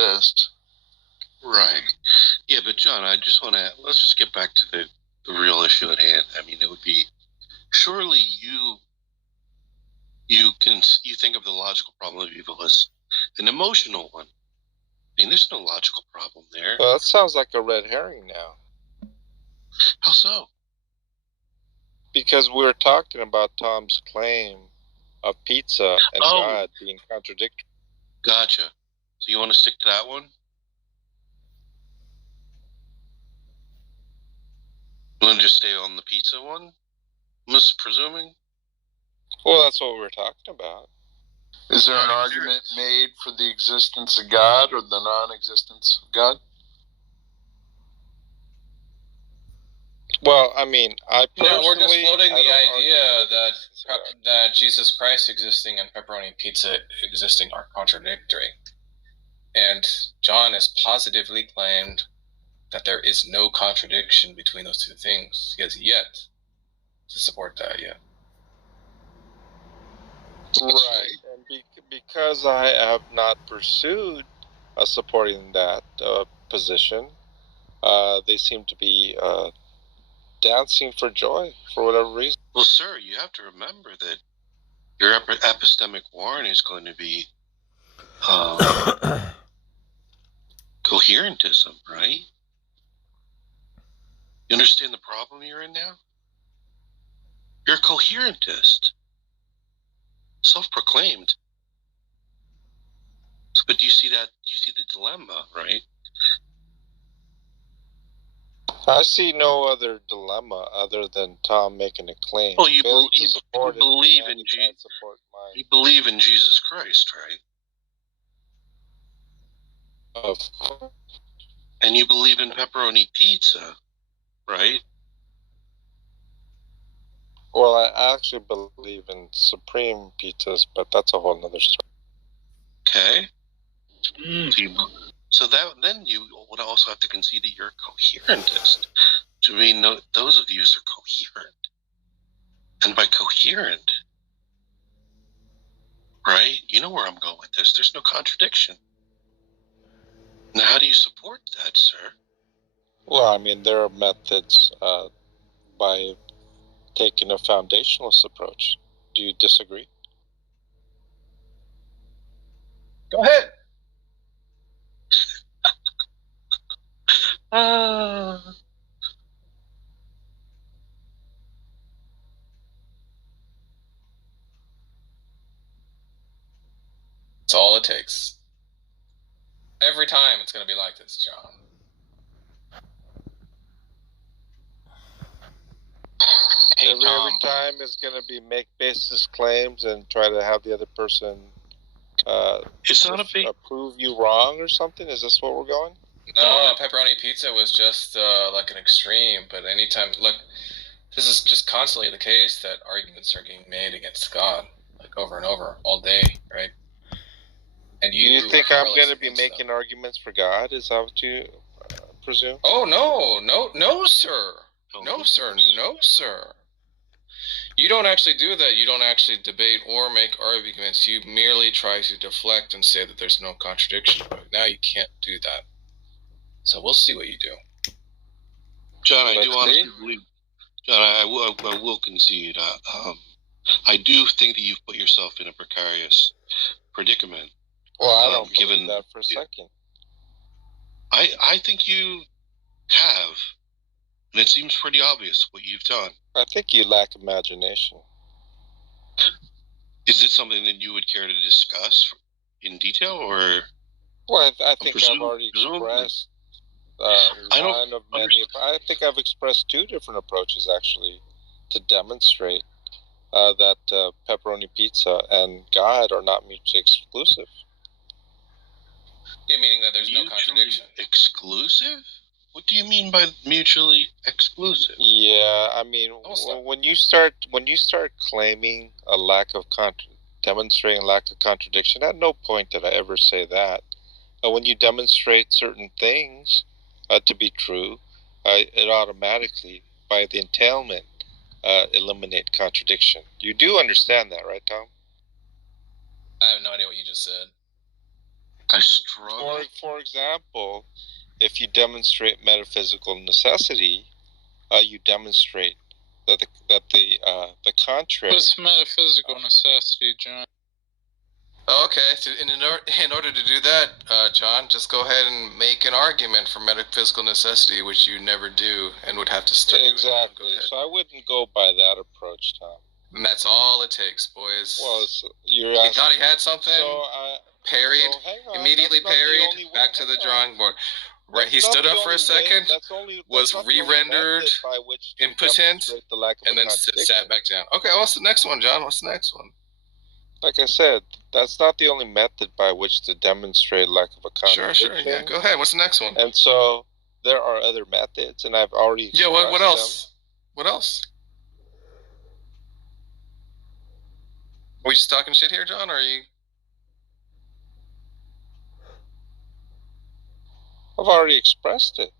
best. Right. Yeah, but John, I just want to let's just get back to the real issue at hand. I mean, it would be surely you think of the logical problem of evil as an emotional one. I mean, there's no logical problem there. Well, that sounds like a red herring now. How so? Because we're talking about Tom's claim of pizza and God being contradictory. Gotcha. So you want to stick to that one? You want to just stay on the pizza one? I'm just presuming. Well, that's what we're talking about. Is there an argument made for the existence of God or the non-existence of God? Well, I mean, No, we're just floating the idea that Jesus Christ existing and pepperoni pizza existing are contradictory. And John has positively claimed that there is no contradiction between those two things. He has yet to support that yet. Right. And because I have not pursued supporting that position, they seem to be dancing for joy for whatever reason. Well, sir, you have to remember that your epistemic warrant is going to be coherentism, right? You understand the problem you're in now? You're a coherentist, self-proclaimed. But do you see that? Do you see the dilemma, right? I see no other dilemma other than Tom making a claim. Well, you believe in you believe in Jesus Christ, right? And you believe in pepperoni pizza, right? Well, I actually believe in supreme pizzas, but that's a whole nother story. Okay. So then you would also have to concede that you're a coherentist. To me, those views are coherent. And by coherent, right, you know where I'm going with this. There's no contradiction. Now, how do you support that, sir? Well, I mean, there are methods by taking a foundationalist approach. Do you disagree? Go ahead. It's all it takes. Every time it's going to be like this, John. Hey, every time it's going to be make baseless claims and try to have the other person prove you wrong or something? Is this what we're going? No, pepperoni pizza was just like an extreme, but anytime, look, this is just constantly the case that arguments are being made against God, like over and over, all day, right? And you think I'm going to be making arguments for God? Is that what you presume? Oh, no, sir. No, sir. No, sir. You don't actually do that. You don't actually debate or make arguments. You merely try to deflect and say that there's no contradiction. But now you can't do that. So we'll see what you do. John, I do honestly believe. John, I will concede. I do think that you've put yourself in a precarious predicament. Well, I don't believe that for a second. I think you have. And it seems pretty obvious what you've done. I think you lack imagination. Is it something that you would care to discuss in detail, or? Well, I think I've already expressed one of many. I think I've expressed two different approaches, actually, to demonstrate that pepperoni pizza and God are not mutually exclusive. Yeah, meaning that there's no contradiction. Exclusive? What do you mean by mutually exclusive? Yeah, I mean, when you start claiming a lack of demonstrating lack of contradiction, at no point did I ever say that. When you demonstrate certain things to be true, it automatically, by the entailment, eliminate contradiction. You do understand that, right, Tom? I have no idea what you just said. I struggle. For example, if you demonstrate metaphysical necessity, you demonstrate that the contrary. What's metaphysical necessity, John? Okay, so in order to do that, John, just go ahead and make an argument for metaphysical necessity, which you never do, and would have to start. Exactly. So I wouldn't go by that approach, Tom. And that's all it takes, boys. Well, you're he thought he had something. So, parried. Immediately parried. Back to the drawing board. Right, he stood up for a second. Was re-rendered, impotent, and then sat back down. Okay, what's the next one, John? What's the next one? Like I said, that's not the only method by which to demonstrate lack of a contradiction. Sure. Yeah, go ahead. What's the next one? And so there are other methods, and I've already. Yeah. What else? Them. What else? Are we just talking shit here, John? Or are you? I've already expressed it.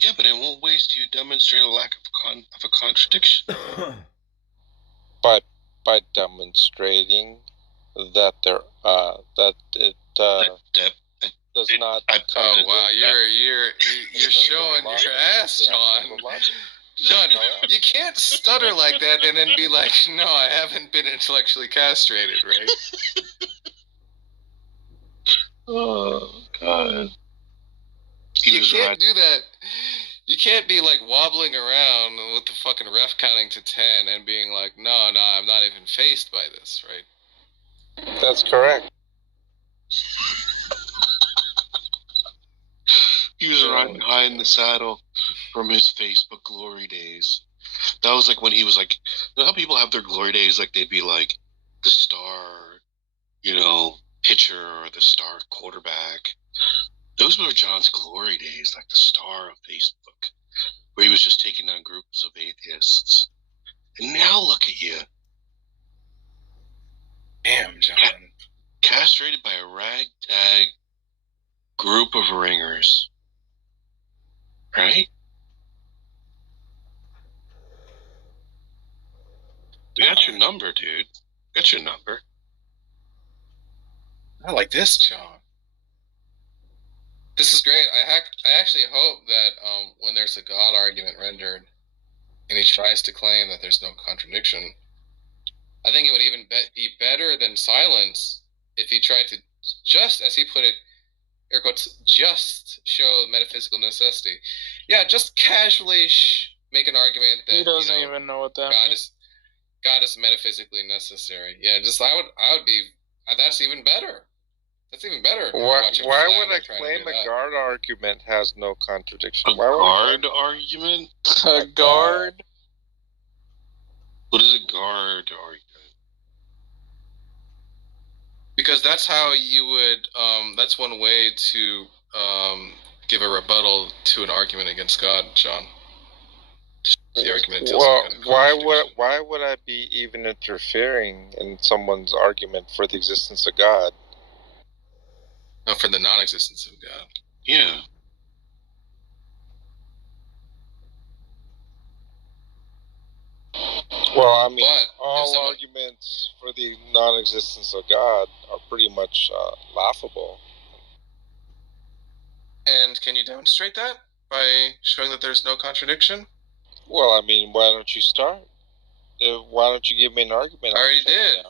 Yeah, but in what ways do you demonstrate a lack of a contradiction? By demonstrating that does not. Oh wow, you're showing your ass, John. John, you can't stutter like that and then be like, "No, I haven't been intellectually castrated," right? Oh God. You can't do that. You can't be like wobbling around with the fucking ref counting to 10 and being like, no, I'm not even faced by this, right? That's correct. He was riding high in the saddle from his Facebook glory days. That was like when he was like, you know how people have their glory days? Like they'd be like the star, pitcher or the star quarterback. Those were John's glory days, like the star of Facebook, where he was just taking down groups of atheists. And now look at you. Damn, John. Castrated by a ragtag group of ringers. Right? We got your number, dude. Got your number. I like this, John. This is great. I actually hope that when there's a God argument rendered, and he tries to claim that there's no contradiction, I think it would even be better than silence if he tried to, just as he put it, air quotes, just show metaphysical necessity. Yeah, just casually make an argument that he doesn't even know what that means. God is metaphysically necessary. Yeah, I would be. That's even better. That's even better. Why would I claim a guard argument has no contradiction? A guard argument? A guard? What is a guard argument? Because that's how you would. That's one way to give a rebuttal to an argument against God, John. The argument. Well, why would I be even interfering in someone's argument for the existence of God? No, for the non-existence of God. Yeah. Well, I mean, all arguments for the non-existence of God are pretty much laughable. And can you demonstrate that by showing that there's no contradiction? Well, I mean, why don't you start? Why don't you give me an argument? I already did.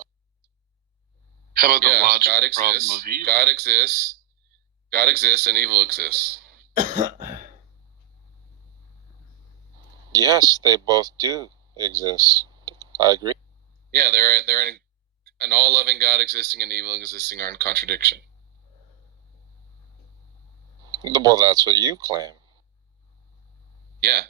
How about the logical problem of evil? God exists, and evil exists. Yes, they both do exist. I agree. Yeah, they're in an all-loving God existing and evil existing are in contradiction. Well, that's what you claim. Yeah.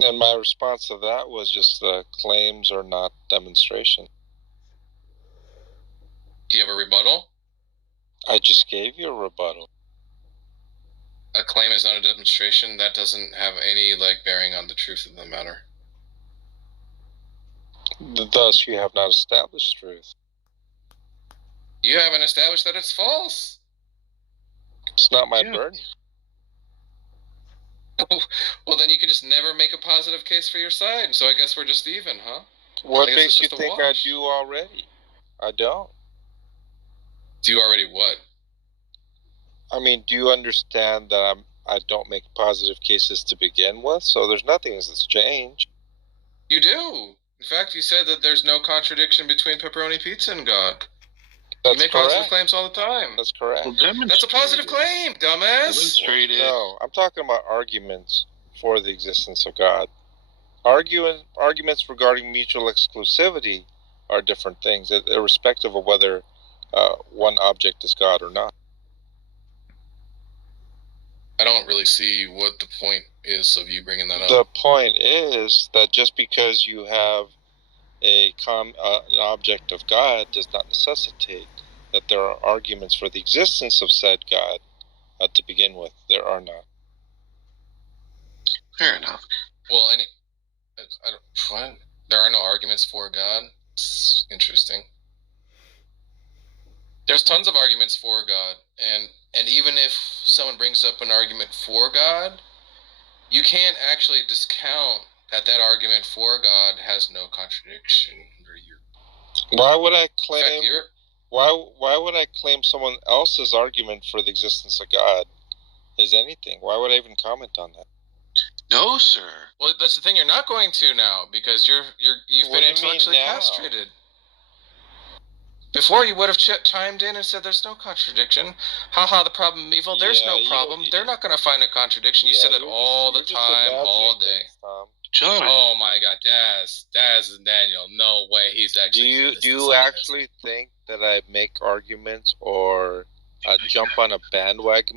And my response to that was just the claims are not demonstration. Do you have a rebuttal? I just gave you a rebuttal. A claim is not a demonstration. That doesn't have any bearing on the truth of the matter. Thus, you have not established truth. You haven't established that it's false. It's not my burden. Well, then you can just never make a positive case for your side. So I guess we're just even, huh? What makes you think I do already? I don't. Do you already what? I mean, do you understand that I don't make positive cases to begin with? So there's nothing that's changed. You do. In fact, you said that there's no contradiction between pepperoni pizza and God. That's you make correct. positive claims all the time. That's correct. Well, That's a positive claim, dumbass. Demonstrate it. No, I'm talking about arguments for the existence of God. Arguments regarding mutual exclusivity are different things, irrespective of whether one object is God or not. I don't really see what the point is of you bringing that up. The point is that just because you have an object of God does not necessitate that there are arguments for the existence of said God to begin with. There are not. Fair enough. Well, what? There are no arguments for God? It's interesting. There's tons of arguments for God, and even if someone brings up an argument for God, you can't actually discount that argument for God has no contradiction. Why would I claim? In fact, why would I claim someone else's argument for the existence of God is anything? Why would I even comment on that? No, sir. well, that's the thing. You're not going to now because you've What been do you mean intellectually now? castrated. Before you would have chimed in and said, "There's no contradiction." Haha, the problem evil. There's Yeah, no you- problem. They're not going to find a contradiction. You Yeah, said it you're all the just- you're just time, imagining all day. things, Tom. John. Oh my God, Daz and Daniel. No way, he's actually. Do you actually think that I make arguments or jump on a bandwagon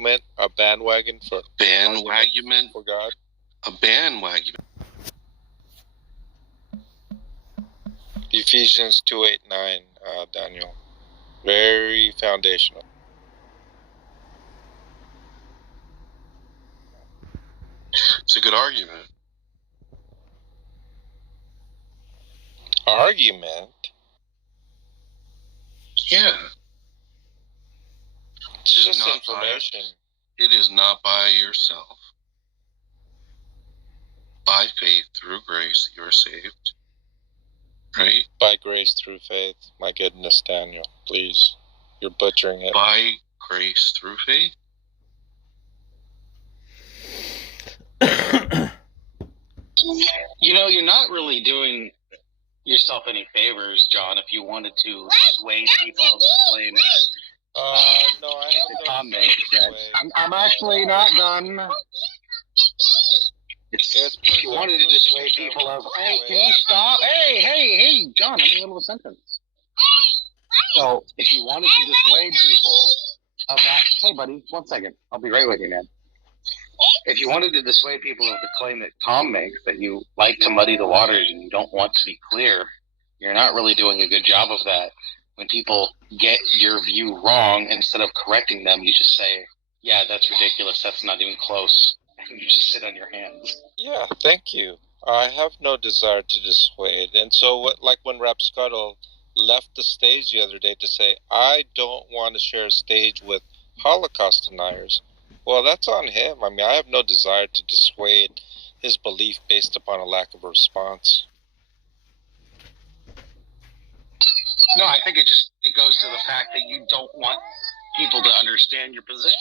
for Bandwagon? for God? A bandwagon. Ephesians 2:8-9, Daniel. Very foundational. It's a good argument. Argument? Yeah. It's It is just not information. It is not by yourself. By faith through grace you are saved. Right? By grace through faith. My goodness, Daniel. Please. You're butchering it. By grace through faith. You know, you're not really doing yourself any favors, John, if you wanted to dissuade people of the claim No, I that have Tom no makes. desire to That sway. I'm actually not done. It's If you wanted to dissuade people of, hey, can you stop? Hey, John, I'm in the middle of a sentence. So, if you wanted to dissuade people of that, hey, buddy, 1 second. I'll be right with you, man. If you wanted to dissuade people of the claim that Tom makes, that you like to muddy the waters and you don't want to be clear, you're not really doing a good job of that. When people get your view wrong, instead of correcting them, you just say, yeah, that's ridiculous, that's not even close. And you just sit on your hands. Yeah, thank you. I have no desire to dissuade. And so, like when Rapscuttle left the stage the other day to say, I don't want to share a stage with Holocaust deniers. Well, that's on him. I mean, I have no desire to dissuade his belief based upon a lack of a response. No, I think it goes to the fact that you don't want people to understand your position.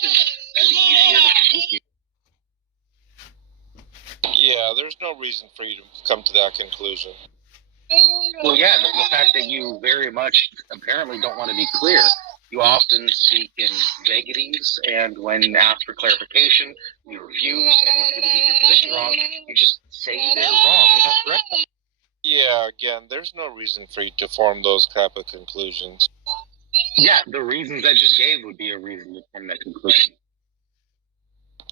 It's easier to critique you. Yeah, there's no reason for you to come to that conclusion. Well, yeah, the fact that you very much apparently don't want to be clear. You often speak in vaguities, and when asked for clarification, you refuse, and when people get your position wrong, you just say they're wrong and don't correct them. Yeah, again, there's no reason for you to form those type of conclusions. Yeah, the reasons I just gave would be a reason to form that conclusion.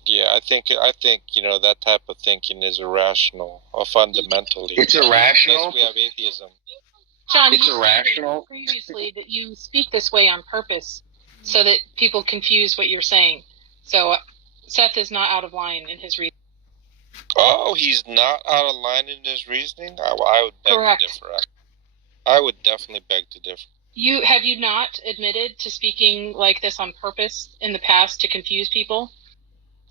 Yeah, I think that type of thinking is irrational, fundamentally. It's irrational. Unless we have atheism. John, It's you irrational. stated previously that you speak this way on purpose so that people confuse what you're saying. So Seth is not out of line in his reasoning. Oh, he's not out of line in his reasoning? I would beg Correct. to differ. I would definitely beg to differ. Have you not admitted to speaking like this on purpose in the past to confuse people?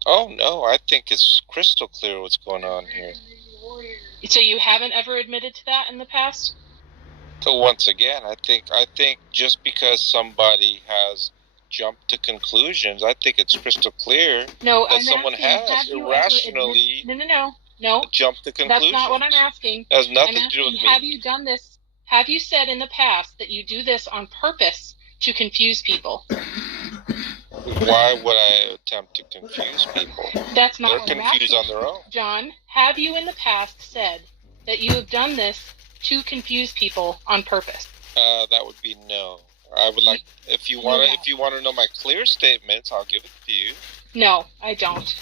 Oh, no, I think it's crystal clear what's going on here. So you haven't ever admitted to that in the past? So once again, I think just because somebody has jumped to conclusions, I think it's crystal clear No, that I'm someone asking, has have you ever irrationally admit, no, jumped to conclusions. that's not what I'm asking. It has I'm nothing to do with asking, have me. you done this? Have you said in the past that you do this on purpose to confuse people? Why would I attempt to confuse people? That's not They're what I'm confused asking. on their own. John, have you in the past said that you have done this to confuse people on purpose? That would be no. I would like, if you want to know my clear statements, I'll give it to you. No, I don't.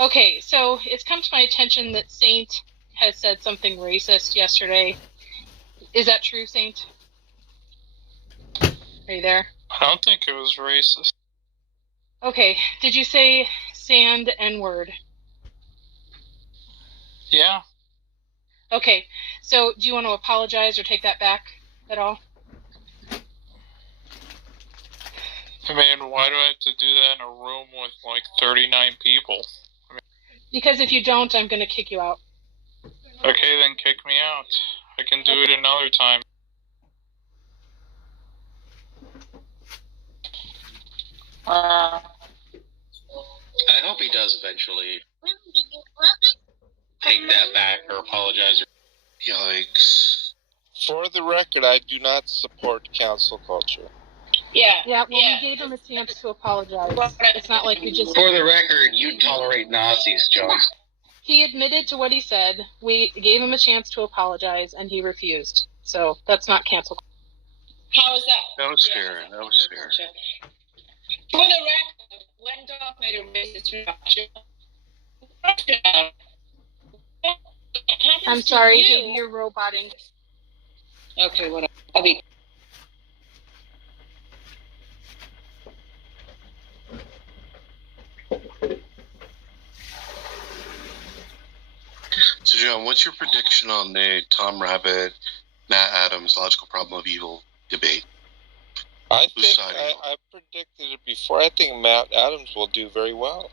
Okay, so it's come to my attention that Saint has said something racist yesterday. Is that true, Saint? Are you there? I don't think it was racist. Okay, did you say sand N-word? Yeah. Okay, so do you want to apologize or take that back at all? I mean, why do I have to do that in a room with like 39 people? Because if you don't, I'm going to kick you out. Okay, then kick me out. I can do it another time. I hope he does eventually take that back or apologize. Yikes. For the record, I do not support cancel culture. Yeah, we gave him a chance to apologize. It's not like we just... For the record, you tolerate Nazis, John. He admitted to what he said. We gave him a chance to apologize, and he refused. So that's not cancel culture. How is that? That was fair. That was fair. For the record, when Doc made a racist reaction, I'm sorry, you're roboting. Okay, whatever. I'll be. So, John, what's your prediction on the Tom Rabbit, Matt Adams logical problem of evil debate? I think I predicted it before. I think Matt Adams will do very well.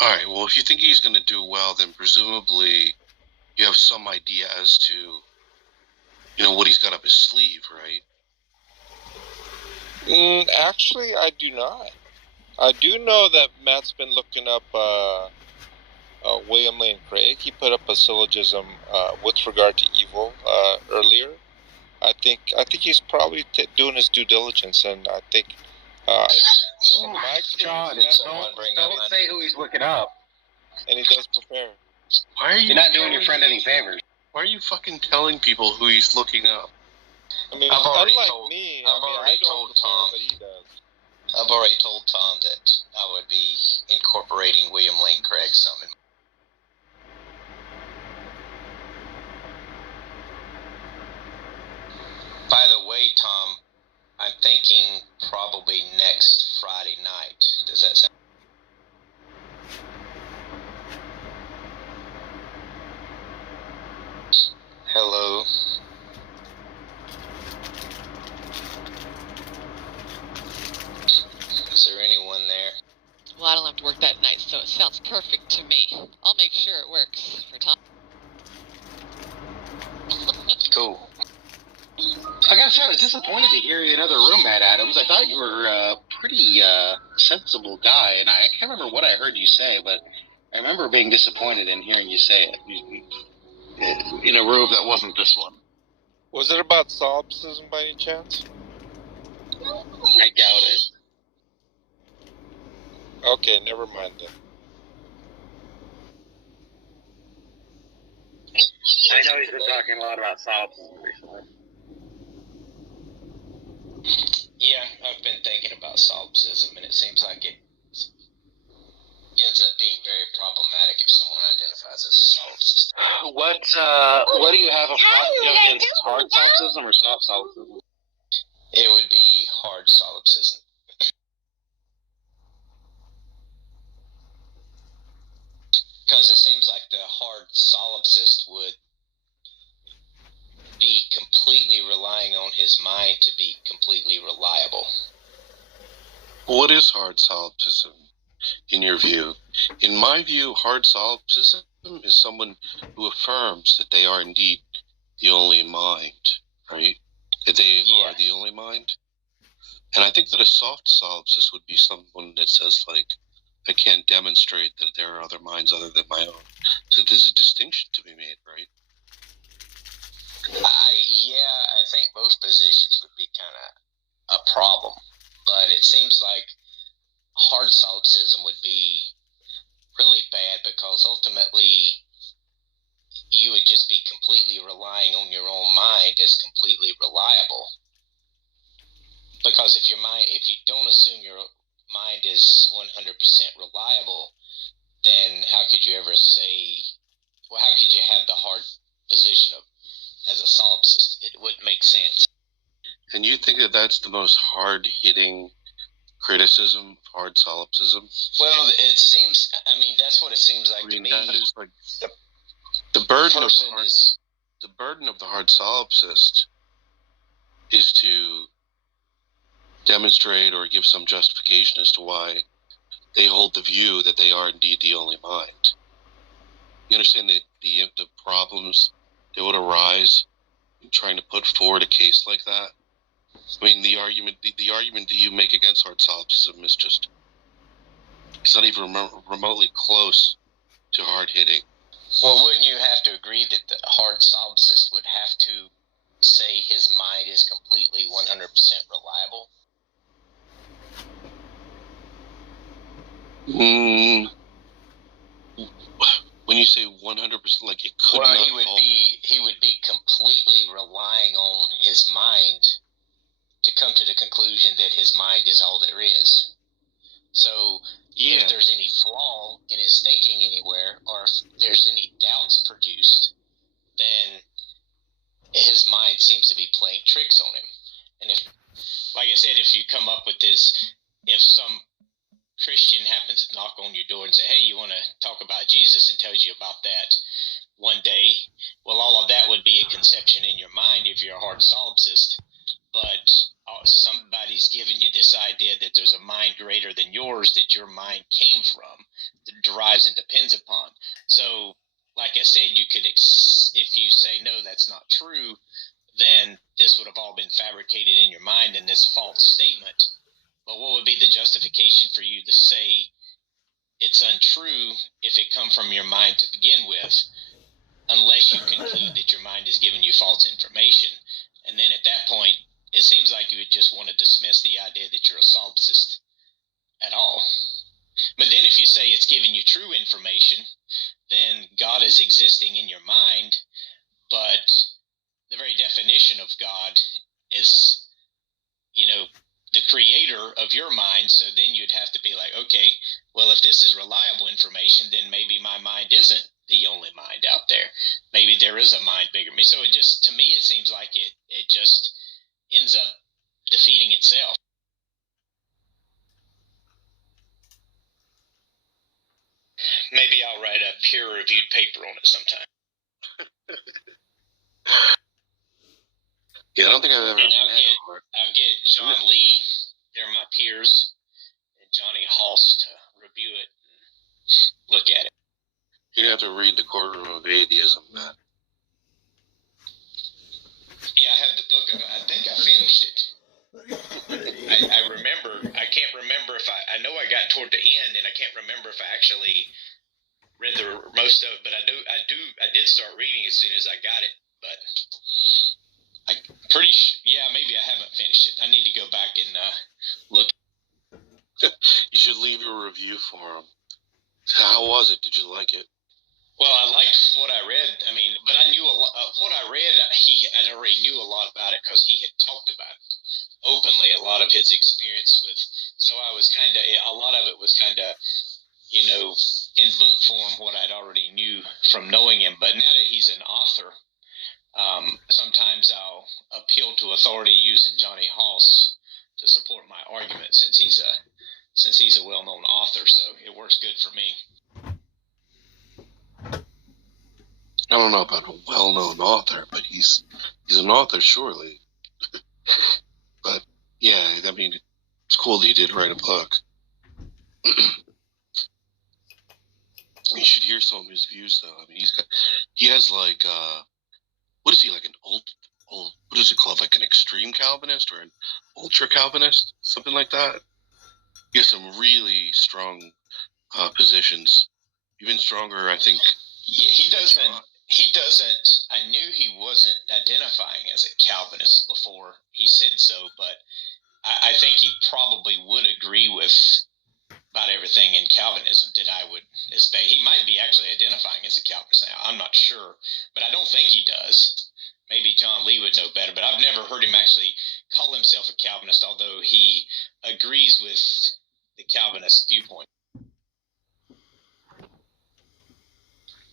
All right. Well, if you think he's going to do well, then presumably you have some idea as to, what he's got up his sleeve, right? Actually, I do not. I do know that Matt's been looking up William Lane Craig. He put up a syllogism with regard to evil earlier. I think he's probably doing his due diligence, and I think. John, don't say who he's looking up. And he does prepare. Why are you? You're not doing your friend any favors. Why are you fucking telling people who he's looking up? I mean, unlike me, I don't prepare, but he does. I've already told Tom that I would be incorporating William Lane Craig some in. By the way, Tom, I'm thinking probably next Friday night. Does that sound? Hello. Is there anyone there? Well, I don't have to work that night, so it sounds perfect to me. I'll make sure it works for Tom. Cool. I gotta say, I was disappointed to hear you in another room, Matt Adams. I thought you were a pretty sensible guy, and I can't remember what I heard you say, but I remember being disappointed in hearing you say it in a room that wasn't this one. Was it about solipsism by any chance? I doubt it. Okay, never mind then. I know he's been talking a lot about solipsism recently. Yeah, I've been thinking about solipsism, and it seems like it ends up being very problematic if someone identifies as solipsist. What do you have against hard solipsism or soft solipsism? It would be hard solipsism. Because it seems like the hard solipsist would be completely relying on his mind to be completely reliable. What is hard solipsism, in your view? In my view, hard solipsism is someone who affirms that they are indeed the only mind, right? that they Yeah. are the only mind. And I think that a soft solipsist would be someone that says, like, I can't demonstrate that there are other minds other than my own. So there's a distinction to be made, right? I think both positions would be kind of a problem, but it seems like hard solipsism would be really bad because ultimately you would just be completely relying on your own mind as completely reliable. Because if you don't assume your mind is 100% reliable, then how could you ever say, well, how could you have the hard position of as a solipsist? It wouldn't make sense. And you think that that's the most hard-hitting criticism of hard solipsism? Well, it seems, I mean, that's what it seems like to me. That is like the burden of the burden of the hard solipsist is to demonstrate or give some justification as to why they hold the view that they are indeed the only mind. You understand the problems that would arise in trying to put forward a case like that? I mean, the argument that you make against hard solipsism is just, it's not even remotely close to hard hitting. Well, wouldn't you have to agree that the hard solipsist would have to say his mind is completely 100% reliable? When you say 100%, like it could well, not he would be completely relying on his mind to come to the conclusion that his mind is all there is. So if there's any flaw in his thinking anywhere, or if there's any doubts produced, then his mind seems to be playing tricks on him. And if, like I said, if you come up with this, if some Christian happens to knock on your door and say, hey, you want to talk about Jesus, and tells you about that one day, well, all of that would be a conception in your mind if you're a hard solipsist. But somebody's giving you this idea that there's a mind greater than yours that your mind came from, that derives and depends upon. So, like I said, you could, if you say, no, that's not true, then this would have all been fabricated in your mind in this false statement. But what would be the justification for you to say it's untrue if it come from your mind to begin with, unless you conclude that your mind is giving you false information? And then at that point, it seems like you would just want to dismiss the idea that you're a solipsist at all. But then if you say it's giving you true information, then God is existing in your mind, but the very definition of God is, the creator of your mind. So then you'd have to be like, okay, well, if this is reliable information, then maybe my mind isn't the only mind out there. Maybe there is a mind bigger than me. So it just, to me, it seems like it just ends up defeating itself. Maybe I'll write a peer-reviewed paper on it sometime. Yeah, I don't think I've ever. And I'll get John Lee, they're my peers, and Johnny Halse to review it and look at it. You'd have to read The Courtroom of Atheism, Matt. Yeah, I have the book. I think I finished it. I remember. I can't remember if I know I got toward the end, and I can't remember if I actually read the most of it. But I did start reading as soon as I got it. But maybe I haven't finished it. I need to go back and look. You should leave a review for him. How was it? Did you like it? Well, I liked what I read. I mean, but I knew a lot of what I read. I already knew a lot about it because he had talked about it openly. A lot of his experience with. So I was a lot of it was kind of, in book form what I'd already knew from knowing him. But now that he's an author, sometimes I'll appeal to authority using Johnny Halse to support my argument, since he's a well-known author. So it works good for me. I don't know about a well-known author, but he's an author, surely. But yeah, I mean, it's cool that he did write a book. You should hear some of his views, though. I mean, he has like, what is he, like an what is it called? Like an extreme Calvinist or an ultra Calvinist, something like that. He has some really strong positions, even stronger, I think. Yeah, he doesn't. He doesn't. I knew he wasn't identifying as a Calvinist before he said so, but I think he probably would agree with about everything in Calvinism that I would expect. He might be actually identifying as a Calvinist now. I'm not sure, but I don't think he does. Maybe John Lee would know better, but I've never heard him actually call himself a Calvinist, although he agrees with the Calvinist viewpoint.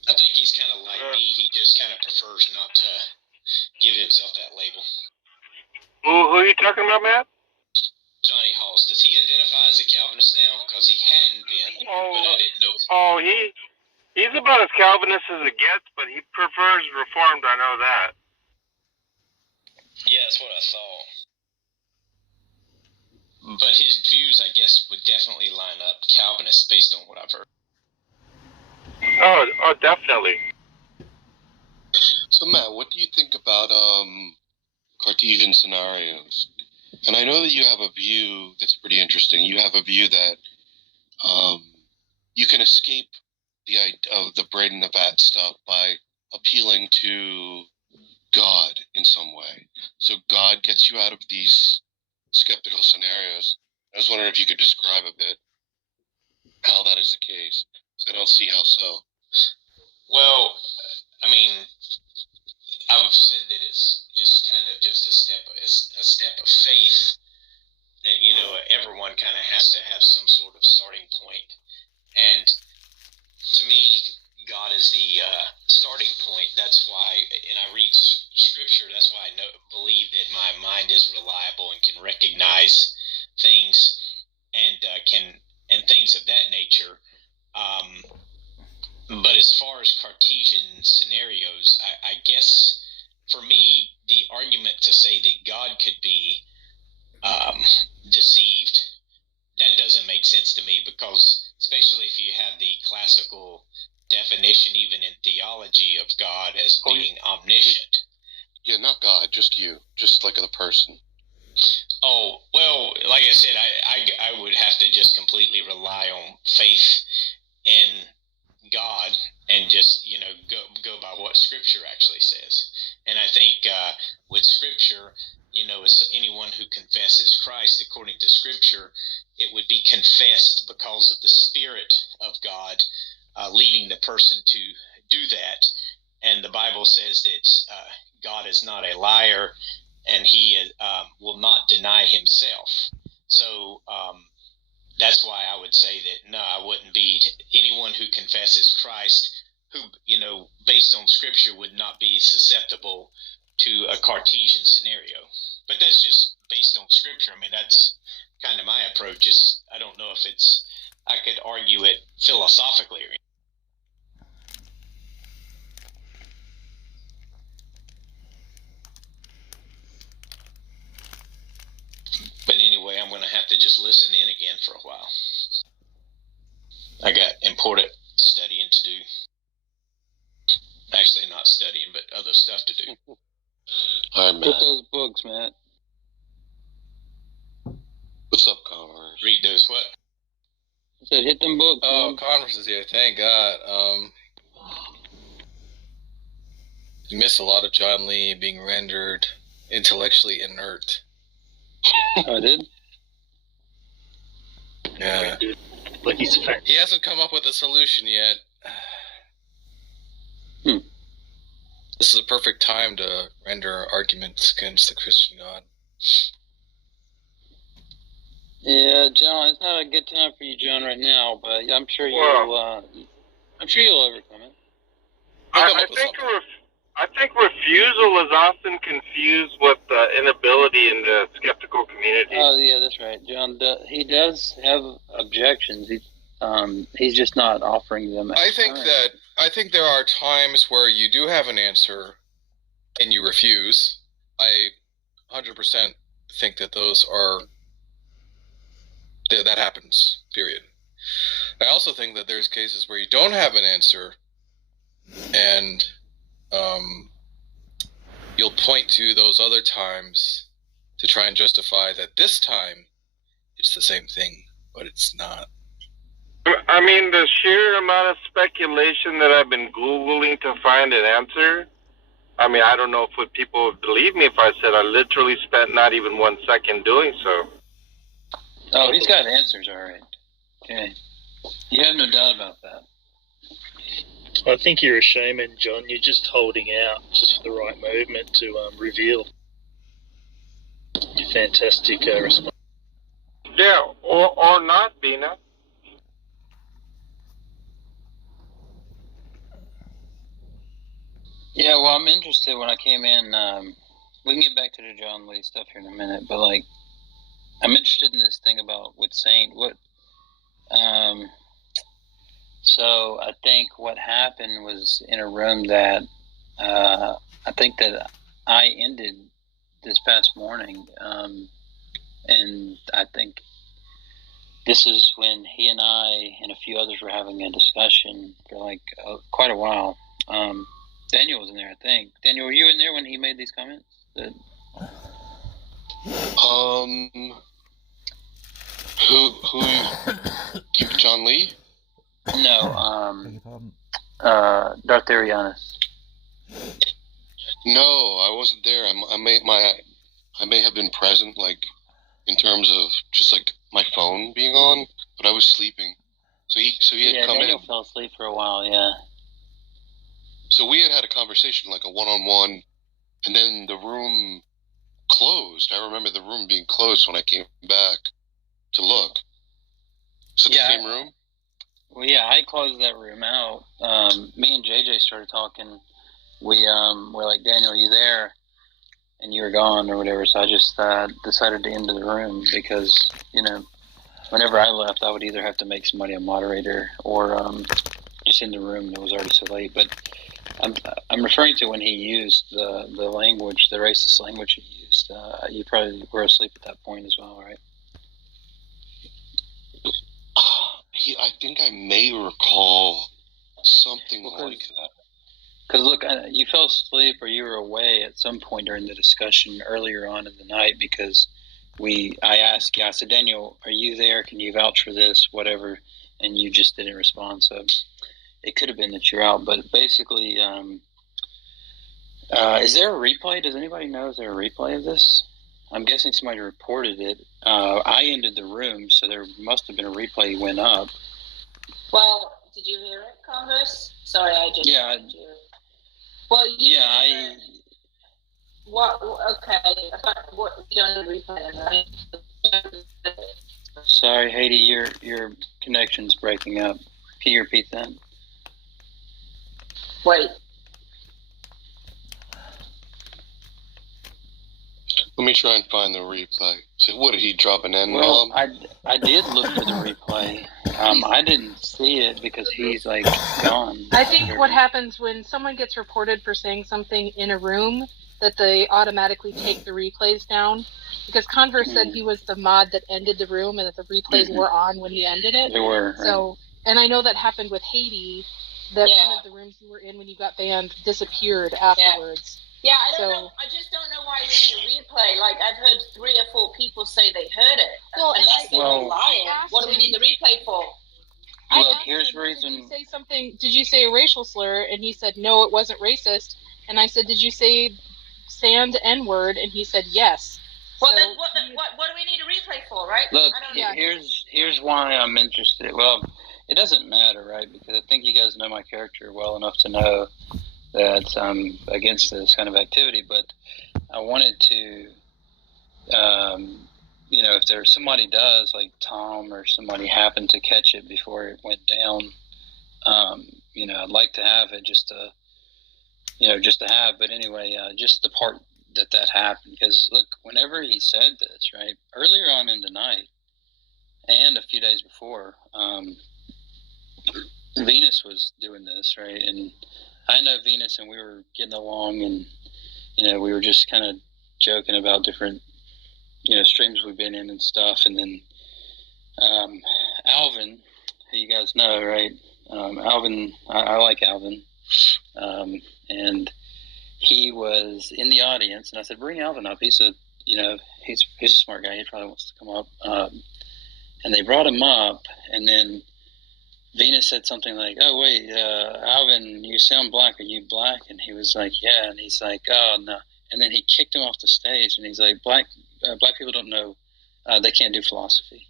I think he's kind of like me. He just kind of prefers not to give himself that label. Who are you talking about, Matt? Johnny Halls. Does he identify as a Calvinist now? Because he hadn't been, but I didn't know. Oh, he's about as Calvinist as it gets, but he prefers Reformed. I know that. Yeah, that's what I saw. But his views, I guess, would definitely line up Calvinist based on what I've heard. Oh, definitely. So, Matt, what do you think about Cartesian scenarios? And I know that you have a view that's pretty interesting. You have a view that you can escape the idea of the bread and the vat stuff by appealing to God in some way. So God gets you out of these skeptical scenarios. I was wondering if you could describe a bit how that is the case. So I don't see how so. Well, I mean, I've said that it's kind of just a step of faith that, you know, everyone kind of has to have some sort of starting point. And to me, God is the starting point. That's why, and I read Scripture, that's why I believe that my mind is reliable and can recognize things and things of that nature. But as far as Cartesian scenarios, I guess for me, the argument to say that God could be deceived, that doesn't make sense to me, because especially if you have the classical definition, even in theology, of God as being omniscient. Yeah, not God, just you, just like the person. Oh, well, like I said, I would have to just completely rely on faith in God and just, you know, go by what Scripture actually says. And I think with Scripture, you know, as anyone who confesses Christ according to Scripture, it would be confessed because of the Spirit of God leading the person to do that. And the Bible says that God is not a liar, and he will not deny himself. So that's why I would say that, no, I wouldn't be anyone who confesses Christ, who, you know, based on Scripture, would not be susceptible to a Cartesian scenario. But that's just based on Scripture. I mean, that's kind of my approach. I don't know if I could argue it philosophically. But anyway, I'm going to have to just listen in again for a while. I got important studying to do. Actually, not studying, but other stuff to do. All right, Matt. Get those books, Matt. What's up, Converse? Read those what? I said hit them books. Oh, man. Converse is here. Thank God. You missed a lot of John Lee being rendered intellectually inert. I did? Yeah. But he's fair. He hasn't come up with a solution yet. This is a perfect time to render arguments against the Christian God. Yeah, John, it's not a good time for you, John, right now, but I'm sure you'll overcome it. I think refusal is often confused with inability in the skeptical community. Oh, yeah, that's right. John, he does have objections. He's just not offering them. I think there are times where you do have an answer and you refuse. I 100% think that that happens, period. I also think that there's cases where you don't have an answer and you'll point to those other times to try and justify that this time it's the same thing, but it's not. I mean, the sheer amount of speculation that I've been Googling to find an answer, I mean, I don't know if people would believe me if I said I literally spent not even 1 second doing so. Oh, he's got answers, all right. Okay. You have no doubt about that. I think you're a shaman, John. You're just holding out just for the right movement to reveal your fantastic response. Yeah, or not, Bina. Yeah, well, I'm interested when I came in. We can get back to the John Lee stuff here in a minute, but like, I'm interested in this thing about with Saint. So I think what happened was in a room that I think that I ended this past morning, and I think this is when he and I and a few others were having a discussion for like quite a while. Daniel was in there, I think. Daniel, were you in there when he made these comments? Who? John Lee? No, Darth Arianis. No, I wasn't there. I may have been present, like in terms of just like my phone being on, but I was sleeping. So he had come Daniel in. fell asleep for a while. Yeah. So we had a conversation, like a one-on-one, and then the room closed. I remember the room being closed when I came back to look. So the same room? Well, yeah, I closed that room out. Me and JJ started talking. We were like, Daniel, are you there? And you were gone or whatever. So I just decided to enter the room because, whenever I left, I would either have to make somebody a moderator or just in the room. And it was already so late. But I'm referring to when he used the language, the racist language he used. You probably were asleep at that point as well, right? I think I may recall something like that. Because look, you fell asleep or you were away at some point during the discussion earlier on in the night because I asked you, I said, Daniel, are you there? Can you vouch for this? Whatever. And you just didn't respond. So it could have been that you're out. But basically, is there a replay? Does anybody know? Is there a replay of this? I'm guessing somebody reported it. I ended the room, so there must have been a replay went up. Well, did you hear it, Congress? Sorry, I just heard you. Well, What? Okay. What? You don't need a replay, right? Sorry, Haiti, your connection's breaking up. Can you repeat that? Wait. Let me try and find the replay. So what, did he drop an N-bomb? Well, I did look for the replay. I didn't see it because he's like gone. I think what happens when someone gets reported for saying something in a room, that they automatically take the replays down. Because Converse said he was the mod that ended the room and that the replays were on when he ended it. They were. So, and I know that happened with Haiti, that one of the rooms you were in when you got banned disappeared afterwards. Yeah, I don't know. I just don't know why you need a replay. Like, I've heard 3 or 4 people say they heard it. Well, unless they were lying. What do we need the replay for? Look, here's the reason. Did you say a racial slur? And he said, no, it wasn't racist. And I said, did you say sand N-word? And he said, yes. Well, then what do we need a replay for, right? Look, here's why I'm interested. Well, it doesn't matter, right? Because I think you guys know my character well enough to know that I'm against this kind of activity. But I wanted to, if there's somebody does, like Tom or somebody happened to catch it before it went down, I'd like to have it just to have. But anyway, just the part that happened. Because look, whenever he said this, right, earlier on in the night and a few days before, Venus was doing this, right? And I know Venus and we were getting along and, we were just kind of joking about different, streams we've been in and stuff. And then Alvin, who you guys know, right? Alvin, I like Alvin. And he was in the audience, and I said, "Bring Alvin up." He's a smart guy. He probably wants to come up. And they brought him up, and then Venus said something like, "Oh wait, Alvin, you sound black. Are you black?" And he was like, "Yeah." And he's like, "Oh no." And then he kicked him off the stage, and he's like, "Black people don't know, they can't do philosophy."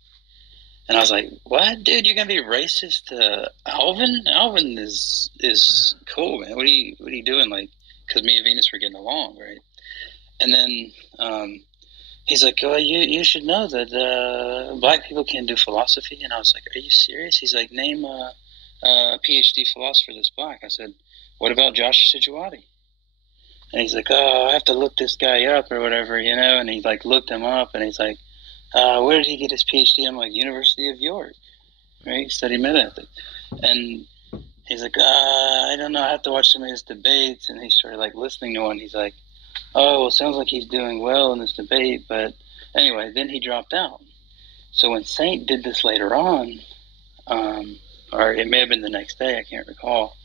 And I was like, "What, dude? You're gonna be racist to Alvin? Alvin is cool, man. What are you doing?" Like, because me and Venus were getting along, right? And then he's like, "Oh, you should know that black people can't do philosophy." And I was like, "Are you serious?" He's like, "Name a PhD philosopher that's black." I said, "What about Josh Sijuwati?" And he's like, "Oh, I have to look this guy up or whatever, you know." And he like looked him up, and he's like, "Where did he get his PhD?" I'm like, "University of York." Right? He studied method ethics. And he's like, "I don't know. I have to watch some of his debates." And he started like listening to one. He's like, "Oh, well, sounds like he's doing well in this debate." But anyway, then he dropped out. So when Saint did this later on, or it may have been the next day, I can't recall.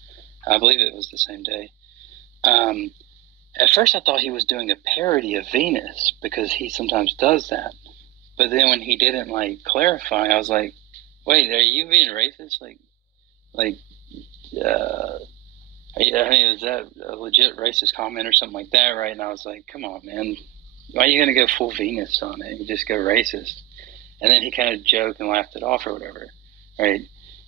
I believe it was the same day. At first I thought he was doing a parody of Venus because he sometimes does that. But then when he didn't like clarify, I was like, "Wait, are you being racist? I mean, is that a legit racist comment or something like that, right?" And I was like, "Come on, man. Why are you going to go full Venus on it? You just go racist." And then he kind of joked and laughed it off or whatever, right?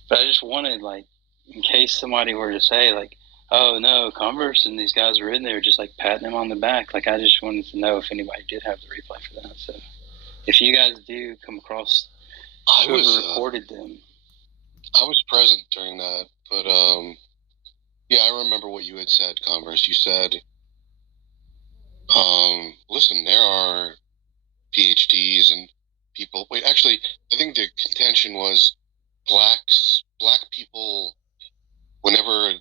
But I just wanted, like, in case somebody were to say, like, "Oh, no, Converse and these guys were in there just, like, patting him on the back." Like, I just wanted to know if anybody did have the replay for that. So if you guys do come across whoever recorded them. I was present during that, but yeah, I remember what you had said, Converse. You said, listen, there are PhDs and people. Wait, actually, I think the contention was black people, whenever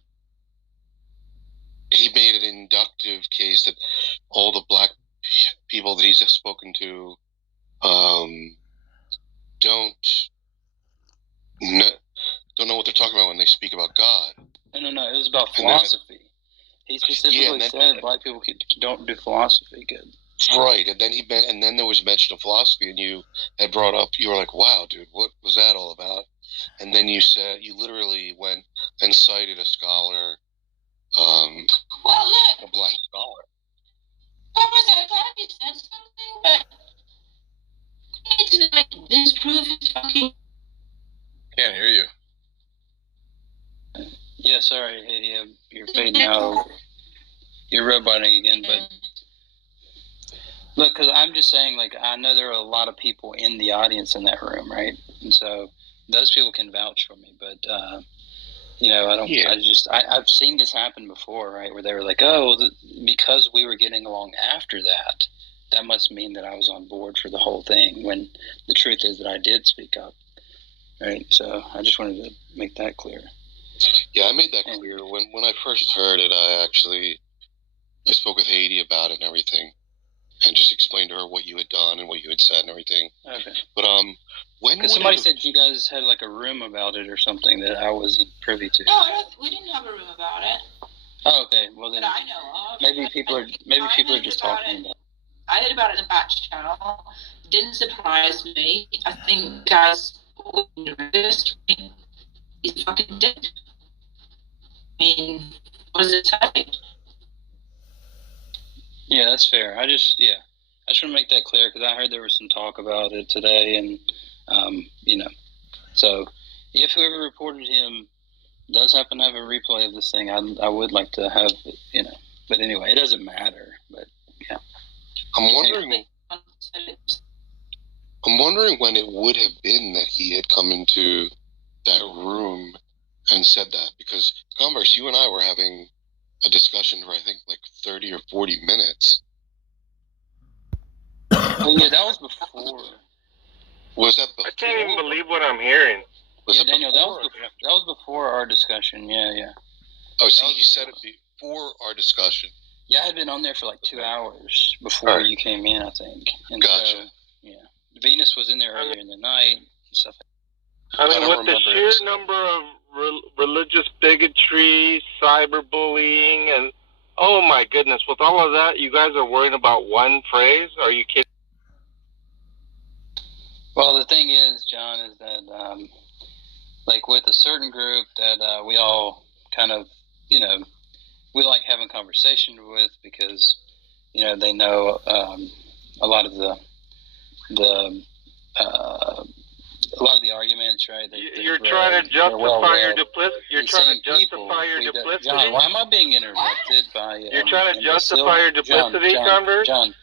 he made an inductive case that all the black people that he's spoken to don't know what they're talking about when they speak about God. No, it was about philosophy. He specifically said black people don't do philosophy good. Right, and then there was mention of philosophy, and you had brought up, you were like, "Wow, dude, what was that all about?" And then you literally went and cited a scholar, a black scholar. What was I thought he said something, but I need to like disprove his fucking. Can't hear you. Yeah, sorry, you're fading out. You're roboting again, but look, because I'm just saying, like, I know there are a lot of people in the audience in that room, right? And so those people can vouch for me, but I've seen this happen before, right? Where they were like, "Oh, because we were getting along after that, that must mean that I was on board for the whole thing." When the truth is that I did speak up, right? So I just wanted to make that clear. Yeah, I made that clear. When I first heard it, I spoke with Haiti about it and everything, and just explained to her what you had done and what you had said and everything. Okay. But because somebody said you guys had like a room about it or something that I wasn't privy to. No, we didn't have a room about it. Oh, okay. Well then, that I know of. Maybe people are just talking about it. I heard about it in the back channel. Didn't surprise me. I think guys nervous. He's fucking dead. I mean, what does it say? Yeah, that's fair. I just want to make that clear because I heard there was some talk about it today, and so if whoever reported him does happen to have a replay of this thing, I would like to have But anyway, it doesn't matter. But yeah, I'm wondering when it would have been that he had come into that room and said that, because Converse, you and I were having a discussion for I think like 30 or 40 minutes. Well, yeah, that was before. Was that before? I can't even believe what I'm hearing. Daniel, that was before our discussion. Yeah. Oh, see, he said it before our discussion. Yeah, I had been on there for like 2 hours before you came in, I think. And gotcha. So, yeah, Venus was in there earlier in the night and stuff. I mean, with the sheer number of religious bigotry, cyberbullying, and Oh my goodness! With all of that, you guys are worrying about one phrase? Are you kidding? Well, the thing is, John, is that like with a certain group that we all kind of, you know, we like having conversation with because, you know, they know a lot of the arguments, right? You're trying to justify your duplicity. You're trying to justify your duplicity. John, why am I being interrupted by? You're trying to justify your duplicity, Converse. John,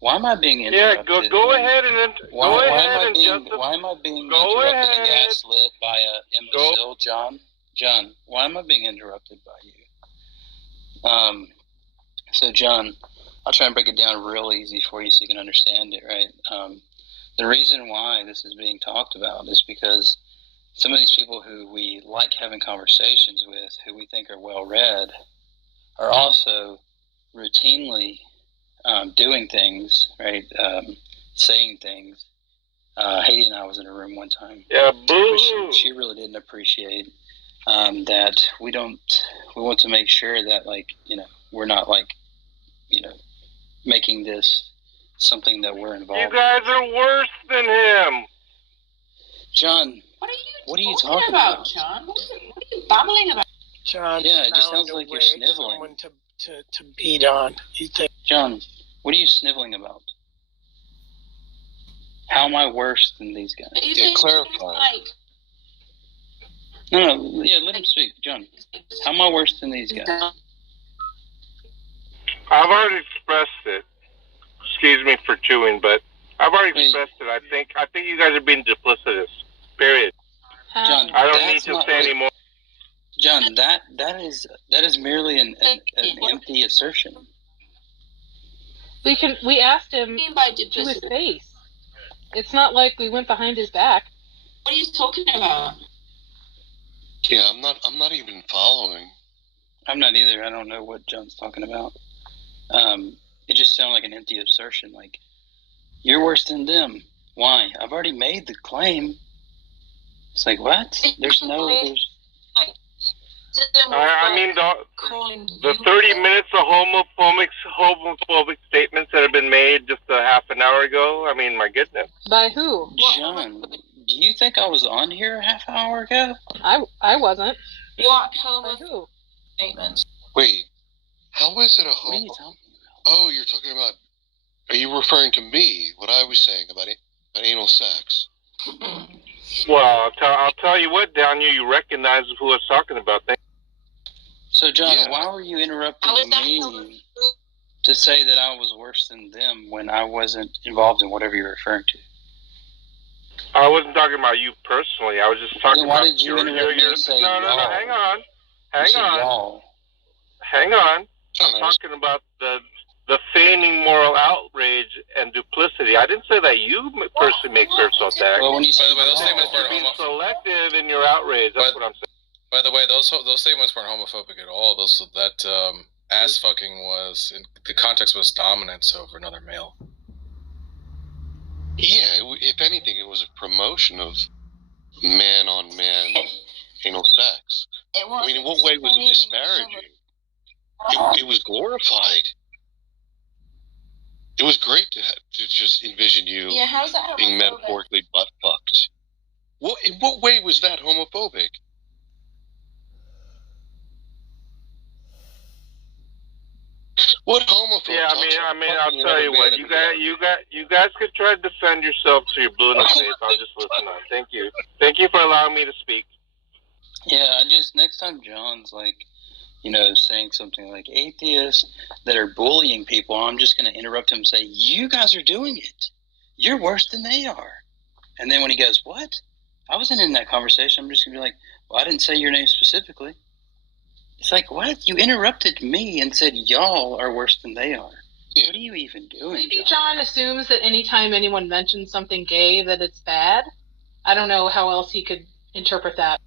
why am I being interrupted? Yeah, go ahead and why am I being interrupted and gaslit by an imbecile, John? John, why am I being interrupted by you? So John, I'll try and break it down real easy for you so you can understand it, right? The reason why this is being talked about is because some of these people who we like having conversations with, who we think are well-read, are also routinely doing things, right? Saying things. Haiti and I was in a room one time. Yeah, boo! She really didn't appreciate that we want to make sure that, like, you know, we're not, like, you know, making this something that we're involved in. You guys are worse than him. John, what are you talking about? John? What are you babbling about? John, yeah, it just sounds like you're sniveling. Someone to beat on. You think? John, what are you sniveling about? How am I worse than these guys? Yeah, clarify. No, yeah, let him speak. John, how am I worse than these guys? I've already expressed it. Excuse me for chewing, but I've already expressed it. I think you guys are being duplicitous. Period. John, I don't need to say anymore. John, that is merely an empty assertion. We asked him to his face. It's not like we went behind his back. What are you talking about? Yeah, I'm not even following. I'm not either. I don't know what John's talking about. It just sounded like an empty assertion. Like, you're worse than them. Why? I've already made the claim. It's like, what? There's I mean, the 30 minutes of homophobic statements that have been made just a half an hour ago. I mean, my goodness. By who? John, do you think I was on here a half hour ago? I wasn't. What who? Statements? Wait, how is it a homo? Oh, you're talking about. Are you referring to me? What I was saying about anal sex? Well, I'll tell you what, Daniel, you recognize who I was talking about. So, John, why were you interrupting me to say that I was worse than them when I wasn't involved in whatever you're referring to? I wasn't talking about you personally. I was just talking why about did you interrupt me and say No, hang on. I'm talking about the feigning moral outrage and duplicity. I didn't say that you personally make yourself act. Well, when you say those statements weren't being selective in your outrage, that's what I'm saying. By the way, those statements weren't homophobic at all. Ass fucking was, the context was dominance over another male. Yeah, if anything, it was a promotion of man-on-man anal sex. I mean, in what way was it disparaging? It was glorified. It was great to just envision you being metaphorically butt fucked. In what way was that homophobic? What homophobe? Yeah, I mean, I'll tell you what. You guys could try to defend yourself so you're blue in the face. I'll just listen on. Thank you for allowing me to speak. Yeah, next time John's like, you know, saying something like atheists that are bullying people, I'm just going to interrupt him and say, you guys are doing it. You're worse than they are. And then when he goes, what? I wasn't in that conversation. I'm just going to be like, well, I didn't say your name specifically. It's like, what? You interrupted me and said y'all are worse than they are. Yeah. What are you even doing, Maybe John assumes that anytime anyone mentions something gay that it's bad. I don't know how else he could interpret that.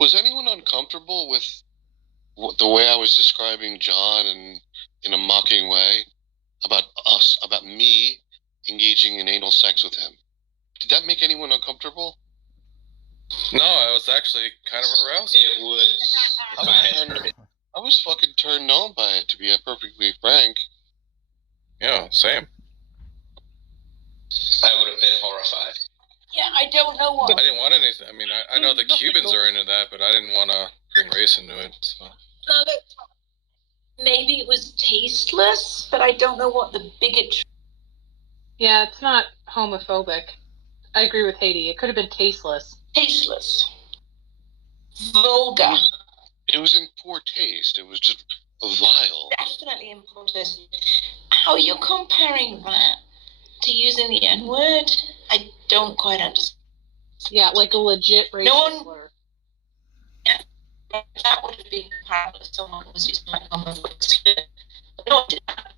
Was anyone uncomfortable with the way I was describing John and in a mocking way about me engaging in anal sex with him? Did that make anyone uncomfortable? No, I was actually kind of aroused. It would. I was fucking turned on by it, to be perfectly frank. Yeah, same. I would have been horrified. Yeah, I don't know what. I didn't want anything. I mean, I know the Cubans are into that, but I didn't want to bring race into it. So. Maybe it was tasteless, but I don't know what the bigotry. Yeah, it's not homophobic. I agree with Haiti. It could have been tasteless. Tasteless. Vulgar. It was in poor taste. It was just vile. Definitely in poor taste. How are you comparing that to using the N-word? I don't quite understand. Yeah, like a legit racist slur. That would have been comparable if someone was using like homophobic slur. But no one did that.